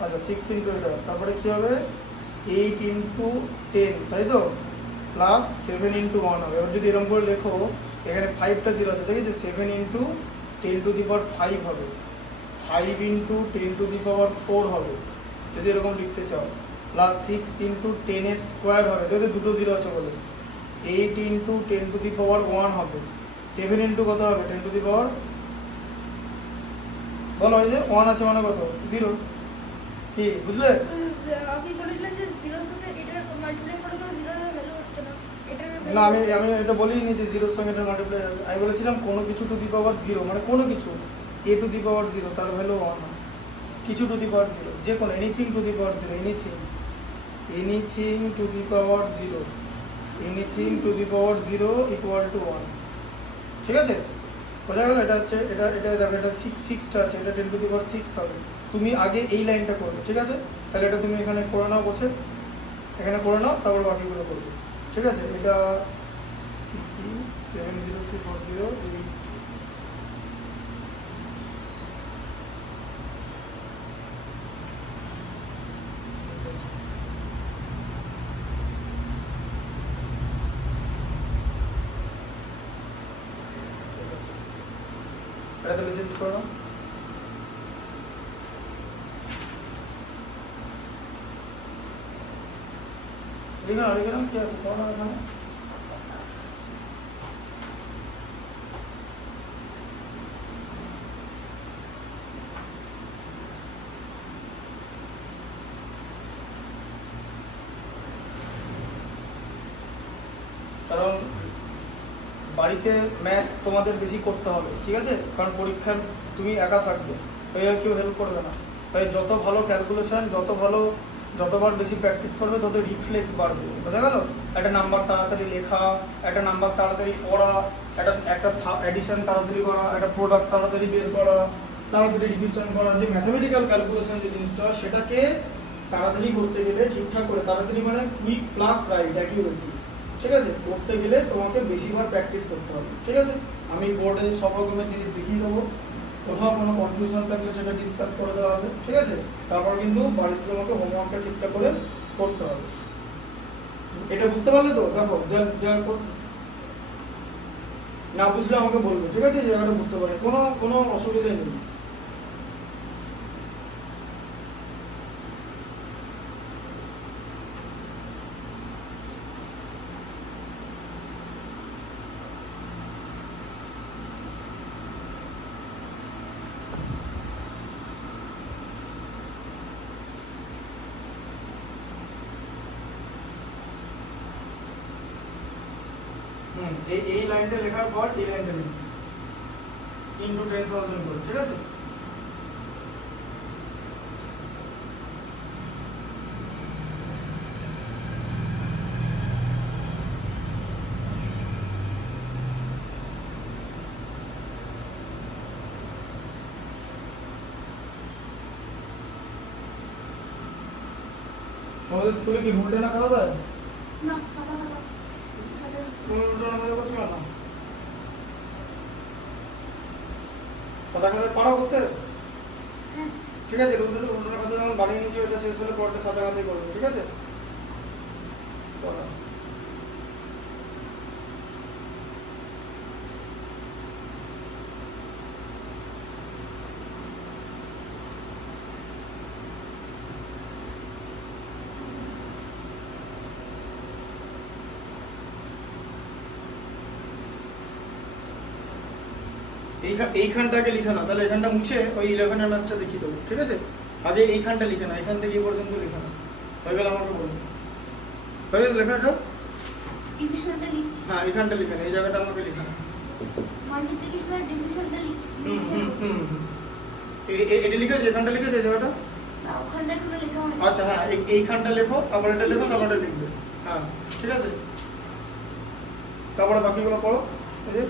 আচ্ছা 6 ইন্টু এটা, তারপরে কী হবে 8 ইন্টু 10, তাই তো, প্লাস 7 ইন্টু 1 হবে। এবার যদি এরকম করে লেখো, এখানে 5টা 0 আছে, দেখেছি, 7 ইন্টু 10 টু দি পাওয়ার 5 হবে, 5 ইন্টু 10 টু দি পাওয়ার 4 হবে, যদি এরকম লিখতে চাও, প্লাস 6 ইন্টু 10 স্কোয়ার হবে, যদি দুটো জিরো আছে বলে 8 ইন্টু 10 টু দি পাওয়ার 1 হবে, 7 ইন্টু কত হবে 10 টু দি পাওয়ার, বলো ওই যে 1 আছে মানে কত 0, কি বুঝলে? আপনি বলেছিলেন যে জিরোর সাথে এটার মাল্টিপ্লাই করে তো জিরোর ভ্যালু হচ্ছে না, এটার না আমি আমি এটা বলিনি যে জিরোর সঙ্গে এটা মাল্টিপ্লাই হবে, আমি বলেছিলাম কোনো কিছু টু দি পাওয়ার 0 মানে কোনো কিছু a টু দি পাওয়ার 0 তার ভ্যালু 1 হয়, কিছু টু দি পাওয়ার 0 যে কোনো anything to the power 0, anything to the power 0, anything to the power 0 equal to 1, ঠিক আছে? বোঝা গেল? এটা হচ্ছে এটা এটা দেখো এটা 6টা আছে, এটা 10 টু দি পাওয়ার 6 হবে। তুমি আগে এই লাইনটা করবে, ঠিক আছে? তাহলে এটা তুমি এখানে করে নাও, বসে এখানে করে নাও, তারপর বাকিগুলো করবে, ঠিক আছে? এটা 70340 এটা তাহলে চেঞ্জ করো না। লিখে নাও কি আছে করো না এখানে। কারণ বাড়িতে ম্যাথস তোমাদের বেশি করতে হবে, ঠিক আছে? কারণ পরীক্ষায় তুমি একা থাকবে, তাই আর কেউ হেল্প করবে না। তাই যত ভালো ক্যালকুলেশন, যতবার বেশি প্র্যাকটিস করবে তত রিফ্লেক্স বাড়বে, বোঝা গেল? একটা নাম্বার তাড়াতাড়ি লেখা, একটা নাম্বার তাড়াতাড়ি পড়া, একটা অ্যাডিশন তাড়াতাড়ি করা, একটা প্রোডাক্ট তাড়াতাড়ি বের করা, তাড়াতাড়ি ডিভিশন করা, যে ম্যাথামেটিক্যাল ক্যালকুলেশন যে জিনিসটা সেটাকে তাড়াতাড়ি করতে গেলে ঠিকঠাক করে, তাড়াতাড়ি মানে কুইক প্লাস রাইট অ্যাকিউরেসি, ঠিক আছে? করতে গেলে তোমাকে বেশিবার প্র্যাকটিস করতে হবে, ঠিক আছে? আমি বোর্ডে সব রকমের জিনিস দেখিয়ে দেবো, কোথাও কোনো কনফিউশন থাকলে সেটা ডিসকাস করে দেওয়া হবে, ঠিক আছে? তারপর কিন্তু বাড়িতে তোমাকে হোমওয়ার্কটা ঠিকঠাক করে করতে হবে। এটা বুঝতে পারলে তো? দেখো না বুঝলে আমাকে বলবে, ঠিক আছে? জায়গাটা বুঝতে পারি, কোনো অসুবিধা নেই। এই লাইনটা লেখার পর এই লাইনটা লিখবে ইনটু 10,000 করে, ঠিক আছে? তোমাদের স্কুলে কি রুলটা না খাওয়া যায়? না সাদা সাদা সাদা তুমি রুলটা না খাওয়া করছো না? সাদা খাতা পারো করতে? হ্যাঁ ঠিক আছে, রুলটা খাতা যখন বানিয়ে নিচ্ছি ওটা শেষ হলে পরটা সাদা খাতাই করবে, ঠিক আছে? করো। এইখানটাকে লিখে না, তাহলে এখানটা মুছে ওই 11 এর ম্যাচটা দেখিয়ে দেবো, ঠিক আছে? আগে এইখানটা লিখে না, এখান থেকে এই পর্যন্ত লিখে না, হয়ে গেল? আমাকে বলুন হয়ে গেল লেখাটা? ডিভিশনটা লিখছি, হ্যাঁ এখানটা লিখে না, এই জায়গাটা আমাকে লিখে না। মাল্টিপ্লিকেশন আর ডিভিশনটা এটা লিখেছে, এখানটা লিখেছে এই জায়গাটা? না ওখানটা কোনো লেখা হয়নি। আচ্ছা হ্যাঁ, এইখানটা লেখো, তারপর এটা লেখো, তারপর এটা লিখবে, হ্যাঁ ঠিক আছে? তারপরে বাকিগুলো পড়ো। এই যে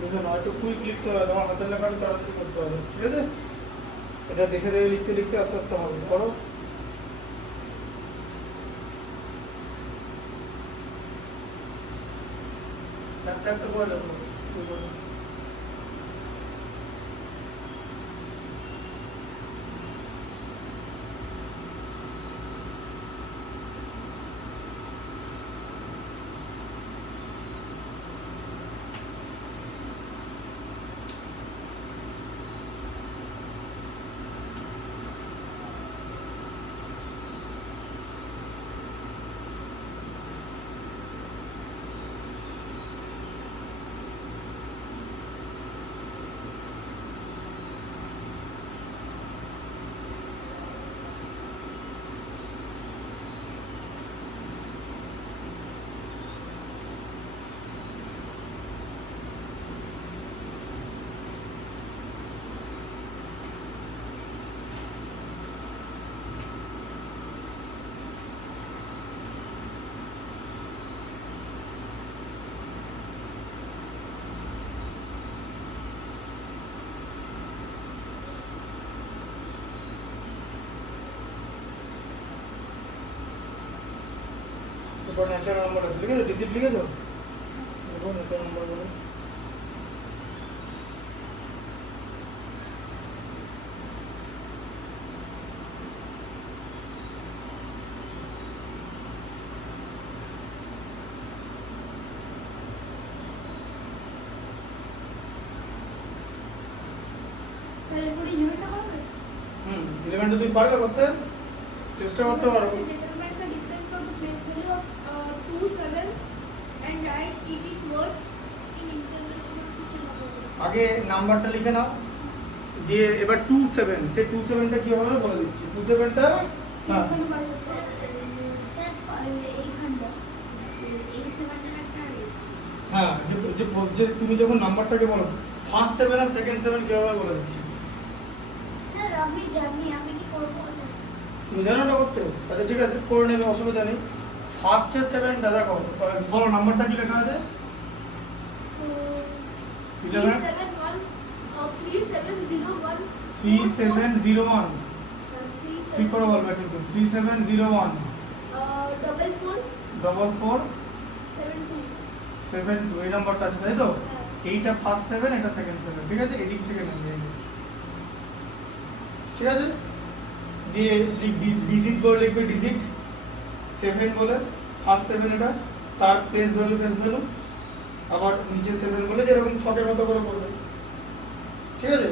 বুঝো না, একটু কুইক লিখতে হবে, তোমার হাতের লেখাটা তাড়াতাড়ি করতে হবে, ঠিক আছে? এটা দেখে দেখে লিখতে লিখতে আস্তে আস্তে হবে, করো। একটা একটা করে লেখো, শুরু করো। সুপার ন্যাচারাল নাম্বার আছে, লিখেছো? ডিজিট লিখেছো? দেখো ন্যাচারাল নাম্বার বলো। স্যার এরপরে ইলেভেনটা করবে? 11টা তুমি পারবে করতে? চেষ্টা করতে পারো। Determine the difference of the place value of two sevens and write it in words in international system of order. আগে নাম্বারটা লিখে নাও, দিয়ে এবার 27, সে 27টা কি হবে বলে দিচ্ছি। 27টা হ্যাঁ হ্যাঁ, যে তুমি যখন নাম্বারটাকে বলো ফার্স্ট 7 আর সেকেন্ড 7 কি হবে বলে দিচ্ছি। স্যার আমি জানি, আমি কি করবো ওটা? তুমি জানো না করতে? আচ্ছা ঠিক আছে, করে নেবে, অসুবিধা নেই। ফার্স্টের 7টা দেখো, বলো নাম্বারটা কি লেখা আছে? 11 3701 3701 ঠিক করে বলবে কিন্তু 3701 double four 44 72 72 এই নাম্বারটা আছে তাই তো? এইটা ফার্স্ট 7, এটা সেকেন্ড 7, ঠিক আছে? এদিক থেকে নেবে, ঠিক আছে? দিয়ে ডিজিট বলে লিখবে, ডিজিট 7 বলে ফার্স্ট 7 এটা, তার প্লেস ভ্যালু, আবার নিচে 7 বলে যেরকম ছকের মতো করে করবে, ঠিক আছে?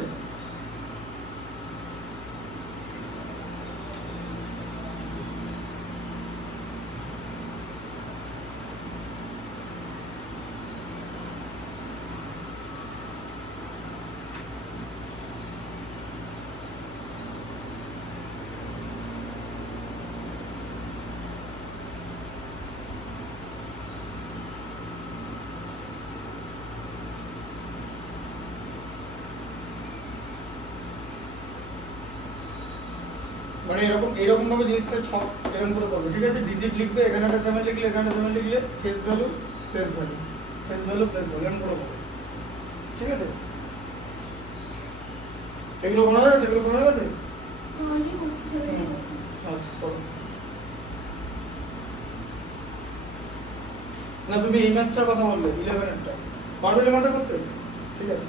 মানে এরকম ভাবে জিনিসটা ছক এরকম করে করবে, ঠিক আছে? ডিজিট লিখবে, এখানে একটা 7 লিখলে, এখানে একটা 7 লিখলে, face value place value, face value place value এরকম করে করবে, ঠিক আছে? এগুলো মনে হয়ে গেছে? আচ্ছা করো। না তুমি এই ম্যাচটার কথা বললে 11এরটা পারবে 11টা করতে? ঠিক আছে।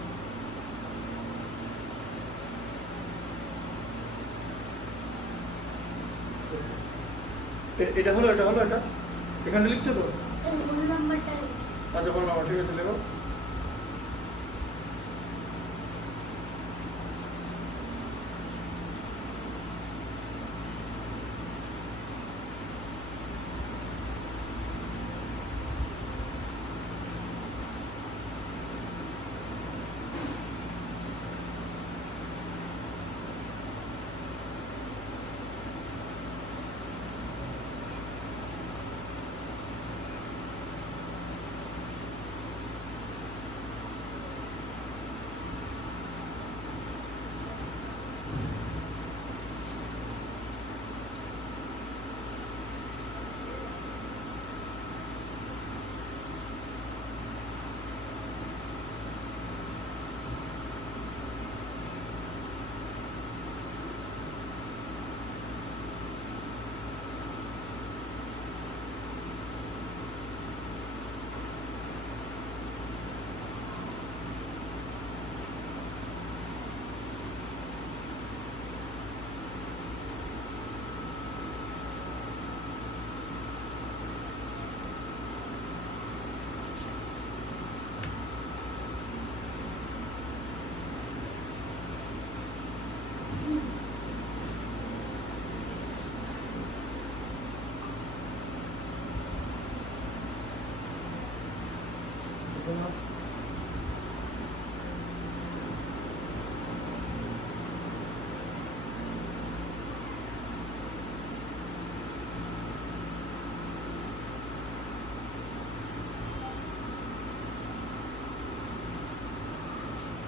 এটা হলো এটা এখানে লিখছো তো? রোল নাম্বারটা লিখছি। আচ্ছা বলো নাম্বার, ঠিক আছে লেখো।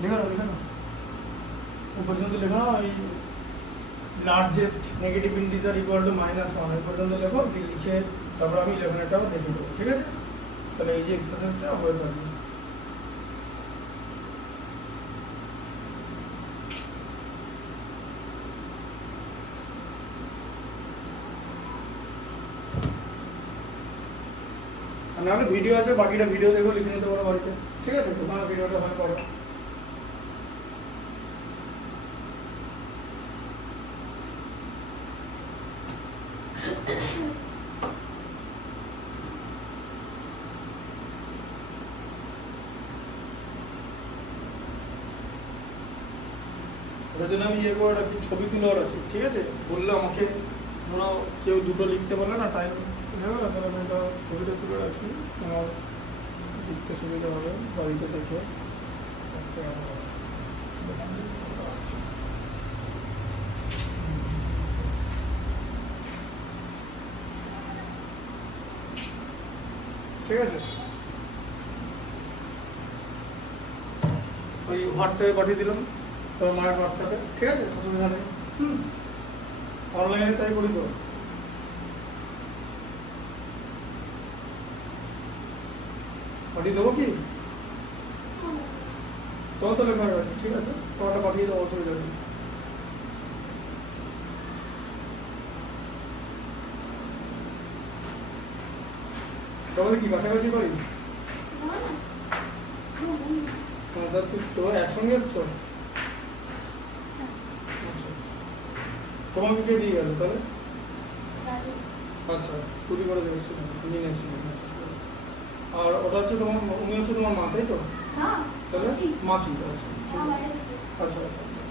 লিখে না ও পর্যন্ত লেখো এই largest negative integer equal to -1 এই পর্যন্ত লেখো, লিখে তারপর আমি 11টাও দেখে দেবো, ঠিক আছে? তাহলে এই যে এক্সারসাইজটা হয়ে থাকবে। আর নাহলে ভিডিও আছে, বাকিটা ভিডিও দেখো, লিখে নিতে পারো বাড়িতে, ঠিক আছে? তোমার ভিডিওটা ভালো করো। ওটার জন্য আমি ইয়ে করে রাখি, ছবি তুলেও রাখি, ঠিক আছে? বললে আমাকে ধরো কেউ দুটো লিখতে পারলে না, টাইম হয়ে গেল, তাহলে আমি তো ছবিটা তুলে রাখি, আমার লিখতে সুবিধা হবে বাড়িতে দেখে। ঠিক আছে, ওই হোয়াটসঅ্যাপে পাঠিয়ে দিলাম তোমার মায়ের হোয়াটসঅ্যাপে, ঠিক আছে? অসুবিধা নেই। অনলাইনে তাই করি তো। পাঠিয়ে দেবো কি? তোমার তো লেখা হয়ে গেছে, ঠিক আছে? তোমারটা পাঠিয়ে দেবো, অসুবিধা নেই। তোমাদের কি কাছাকাছি বাড়ি? তোমরা একসঙ্গে এসছো? আচ্ছা। তোমাকে কে দিয়ে গেল তাহলে? আচ্ছা, স্কুটি করে এসেছিল, নিয়ে এসেছিলেন। আচ্ছা, আর ওটা হচ্ছে তোমার, উনি হচ্ছে তোমার মা, তাই তো? তাহলে মাসি। আচ্ছা আচ্ছা আচ্ছা আচ্ছা।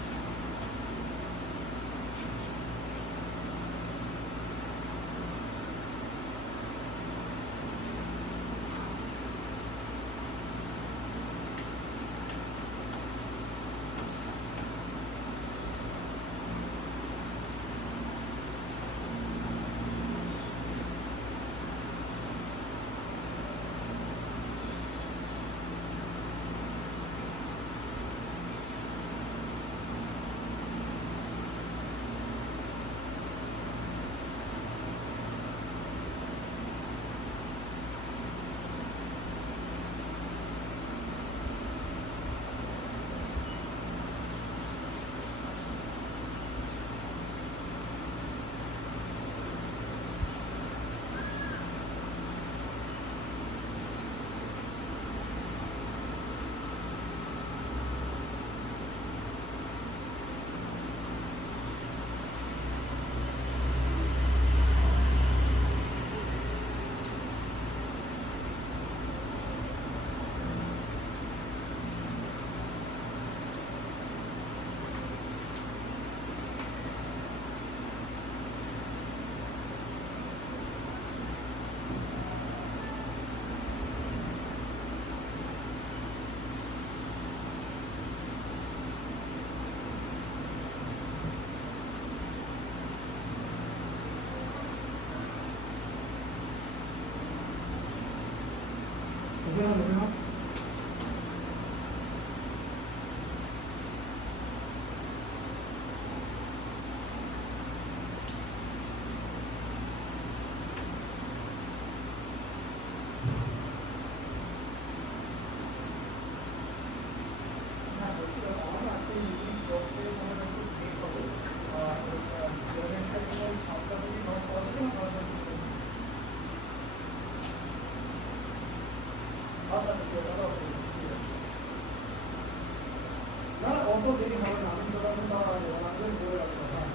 না অত দেরি হবে না, আমি চলে আসবো, তার আগে আমাদের বলে রাখবো। হ্যাঁ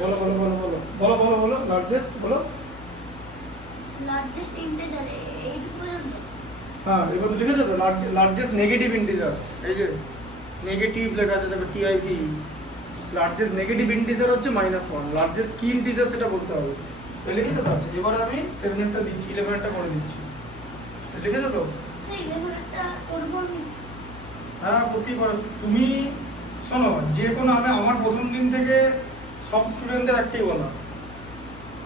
বলো বলো বলো বলো বলো বলো বলো লার্জেস্ট বলো। লার্জেস্ট ইন্টিজার এইটুকু পর্যন্ত। হ্যাঁ এবার লিখেছো তো লার্জেস্ট নেগেটিভ ইন্টিজার, এই যে নেগেটিভ লেখা আছে দেখো টিআইভি। লার্জেস্ট নেগেটিভ ইন্টিজার হচ্ছে -1, লার্জেস্ট কি ইন্টিজার সেটা বলতে হবে। তো লিখেছো তো? আচ্ছা এবার আমি 7টা দিচ্ছি, 11টা করে দিচ্ছি, লিখেছো তো? সেই লেখাটা করব আমি। হ্যাঁ করতেই পারো তুমি। শোনো, যে কোনো আমার প্রথম দিন থেকে সব স্টুডেন্টদের একটাই বলা,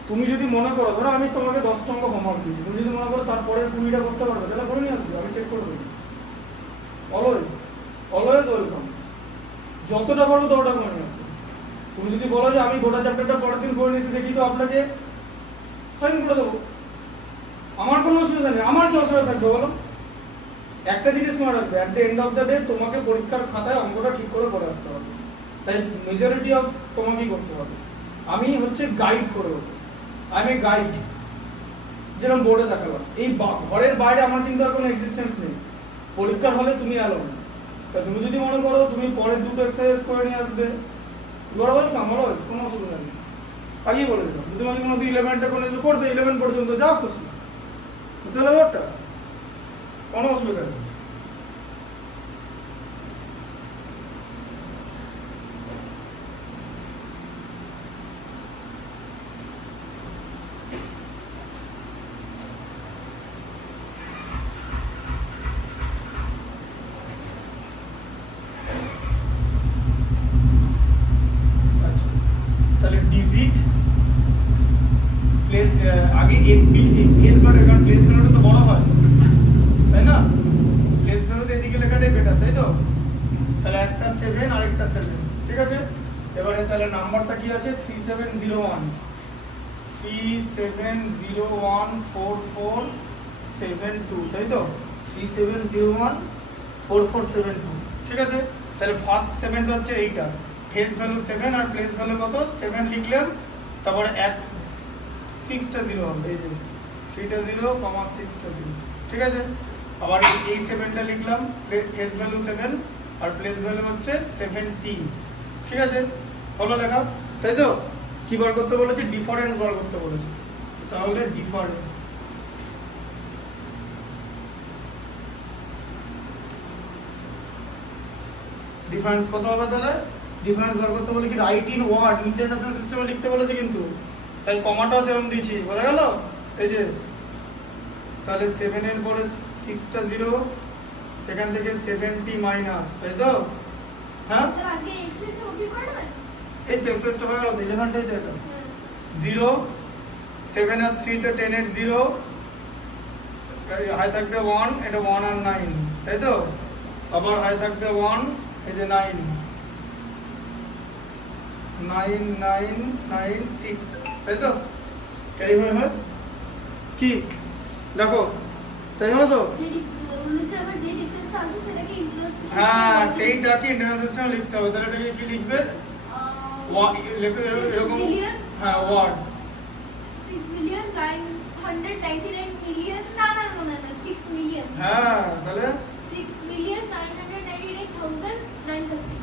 তুমি যদি মনে করো, ধরো আমি তোমাকে 10টা অঙ্ক হোমওয়ার্ক দিয়েছি, তুমি যদি মনে করো তারপরে 20টা করতে পারবে, তাহলে করে নিয়ে আসবে, আমি চেক করবো। অলওয়েজ অলওয়েজ ওয়েলকাম, যতটা পারবো ততটা করে নিয়ে আসবে। তুমি যদি বলো যে আমি গোটা চ্যাপ্টারটা পরের দিন করে নিয়েছি, দেখি তো আপনাকে সাইন করে দেবো, আমার কোনো অসুবিধা নেই। আমার কি অসুবিধা থাকবে বলো? একটা জিনিস মনে রাখবে, at the end of the day তোমাকে পরীক্ষার খাতায় অঙ্কটা ঠিক করে আসতে হবে। তাই মেজরিটি অফ তোমাকেই করতে হবে। আমি হচ্ছে গাইড করবো, আমি গাইড, যেরকম বোর্ডে দেখালাম। এই ঘরের বাইরে আমার কিন্তু আর কোনো এক্সিস্টেন্স নেই। পরীক্ষার হলে তুমি অ্যালোন। তা তুমি যদি মনে করো তুমি পরের দুটো এক্সারসাইজ করে নিয়ে আসবে, বরাবর কামারও কোনো অসুবিধা নেই। আগেই বলে দিলাম, যদি তোমাকে মনে হয় 11টা করে করবে, 11 পর্যন্ত যা খুশি, বুঝতে পারলে ব্যাপারটা? কোনো অসুবিধা নেই। আচ্ছা, তাহলে ডিজিট প্লেস আগে এফপি প্লেস ভ্যালু, কারণ প্লেস ভ্যালুটা তো বড় হয়, তাই না? প্লেস ভ্যালুতে এদিকে লেখাটাই বেটার, তাই তো? তাহলে একটা 7 আর একটা 7, ঠিক আছে? এবারে তাহলে নাম্বারটা কি আছে? 3701 37014472, তাই তো? 37014472, ঠিক আছে? তাহলে ফার্স্ট 7টা হচ্ছে এইটা, ফেস ভ্যালু 7 আর প্লেস ভ্যালু কত? 7 লিখলাম, তারপরে 6টা 0 হবে, এই যে 3টা 0, 6টা 0, ঠিক আছে? আবার এই 7টা লিখলাম, ফেস ভ্যালু 7 আর প্লেস ভ্যালু হচ্ছে 70, ঠিক আছে? হলো লেখা, তাই তো? কি বার করতে বলেছে? ডিফারেন্স বার করতে বলেছে। তাহলে ডিফারেন্স, ডিফারেন্স কত হবে তাহলে? ডিফারেন্স বার করতে বলে কি রাইট ইন ওয়ার্ড, ইন্টারন্যাশনাল সিস্টেমে লিখতে বলেছে কিন্তু, তাই কমাটাও সেরকম দিয়েছি, বোঝা গেল? এই যে তাহলে 7 এর পরে 6টা 0, সেখান থেকে 70 মাইনাস, তাই তো? হ্যাঁ, স্যার আজকে এক্সারসাইজটা কমপ্লিট করে নেবেন? এই তো এক্সারসাইজটা হয়ে গেল, 11টাই তো এটা। 0, 7 আর 3 তে 10 এর 0, হাই থাকবে 1, এটা 1 আর 9, তাই তো? আবার হাই থাকবে 1, এই যে 9, 9 9 9 6, তাই তো? ক্যারি হয় কি দেখো, তাই হলো তো? যে ডিফারেন্সটা আসবে সেটাকে ইন্টারন্যাশনাল হ্যাঁ, সেইটাকে ইন্টারন্যাশনাল সিস্টেমে লিখতে হবে। তাহলে এটাকে কি লিখবে? লিখবে এরকম, হ্যাঁ, ওয়ার্ডস 6,999,000,000 না 6 মিলিয়ন। হ্যাঁ, তাহলে 6,999,930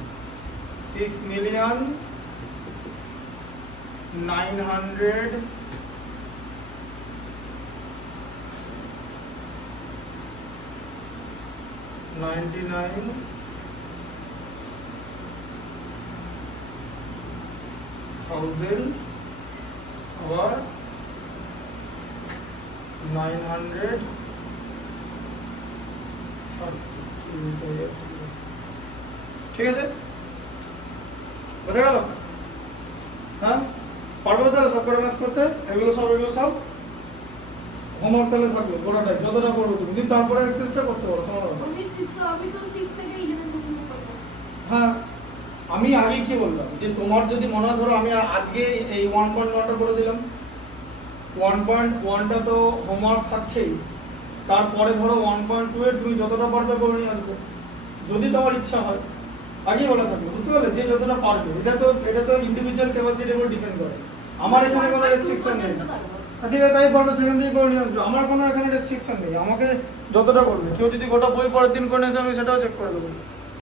6,900,000 99 thousand or 900 ঠিক আছে, বোঝা গেল? হ্যাঁ, পারবো তাহলে সব করে ম্যাচ করতে? এগুলো সব হোমওয়ার্ক তাহলে থাকলো গোটাটাই, যতটা করবো তুমি, কিন্তু তারপরে এক্সারসাইজটা করতে পারো, তোমার ব্যাপার। আমি তো 6 থেকে 11 পর্যন্ত করব। হ্যাঁ, আমি আগে কি বললাম যে তোমার যদি মনে হয়, ধরো আমি আজকে এই 1.1টা করে দিলাম, 1.1টা তো হোমওয়ার্ক থাকছেই, তারপরে ধরো 1.2 এর তুমি যতটা পারবে করে নিয়ে আসবে, যদি তোমার ইচ্ছা হয়। আগেই বলা থাকবে, বুঝতে পারলে? যে যতটা পারবে, এটা তো ইন্ডিভিজুয়াল ক্যাপাসিটির উপর ডিপেন্ড করে। আমার এখানে কোনো রেস্ট্রিকশন নেই, ঠিক আছে? তাই বলতো সেখান থেকে করে নিয়ে আসবে, আমার কোনো এখানে রেস্ট্রিকশন নেই। আমাকে যতটা করবে, কেউ যদি গোটা বই পরের দিন করে নিয়ে আসে, আমি সেটাও চেক করে দেবো।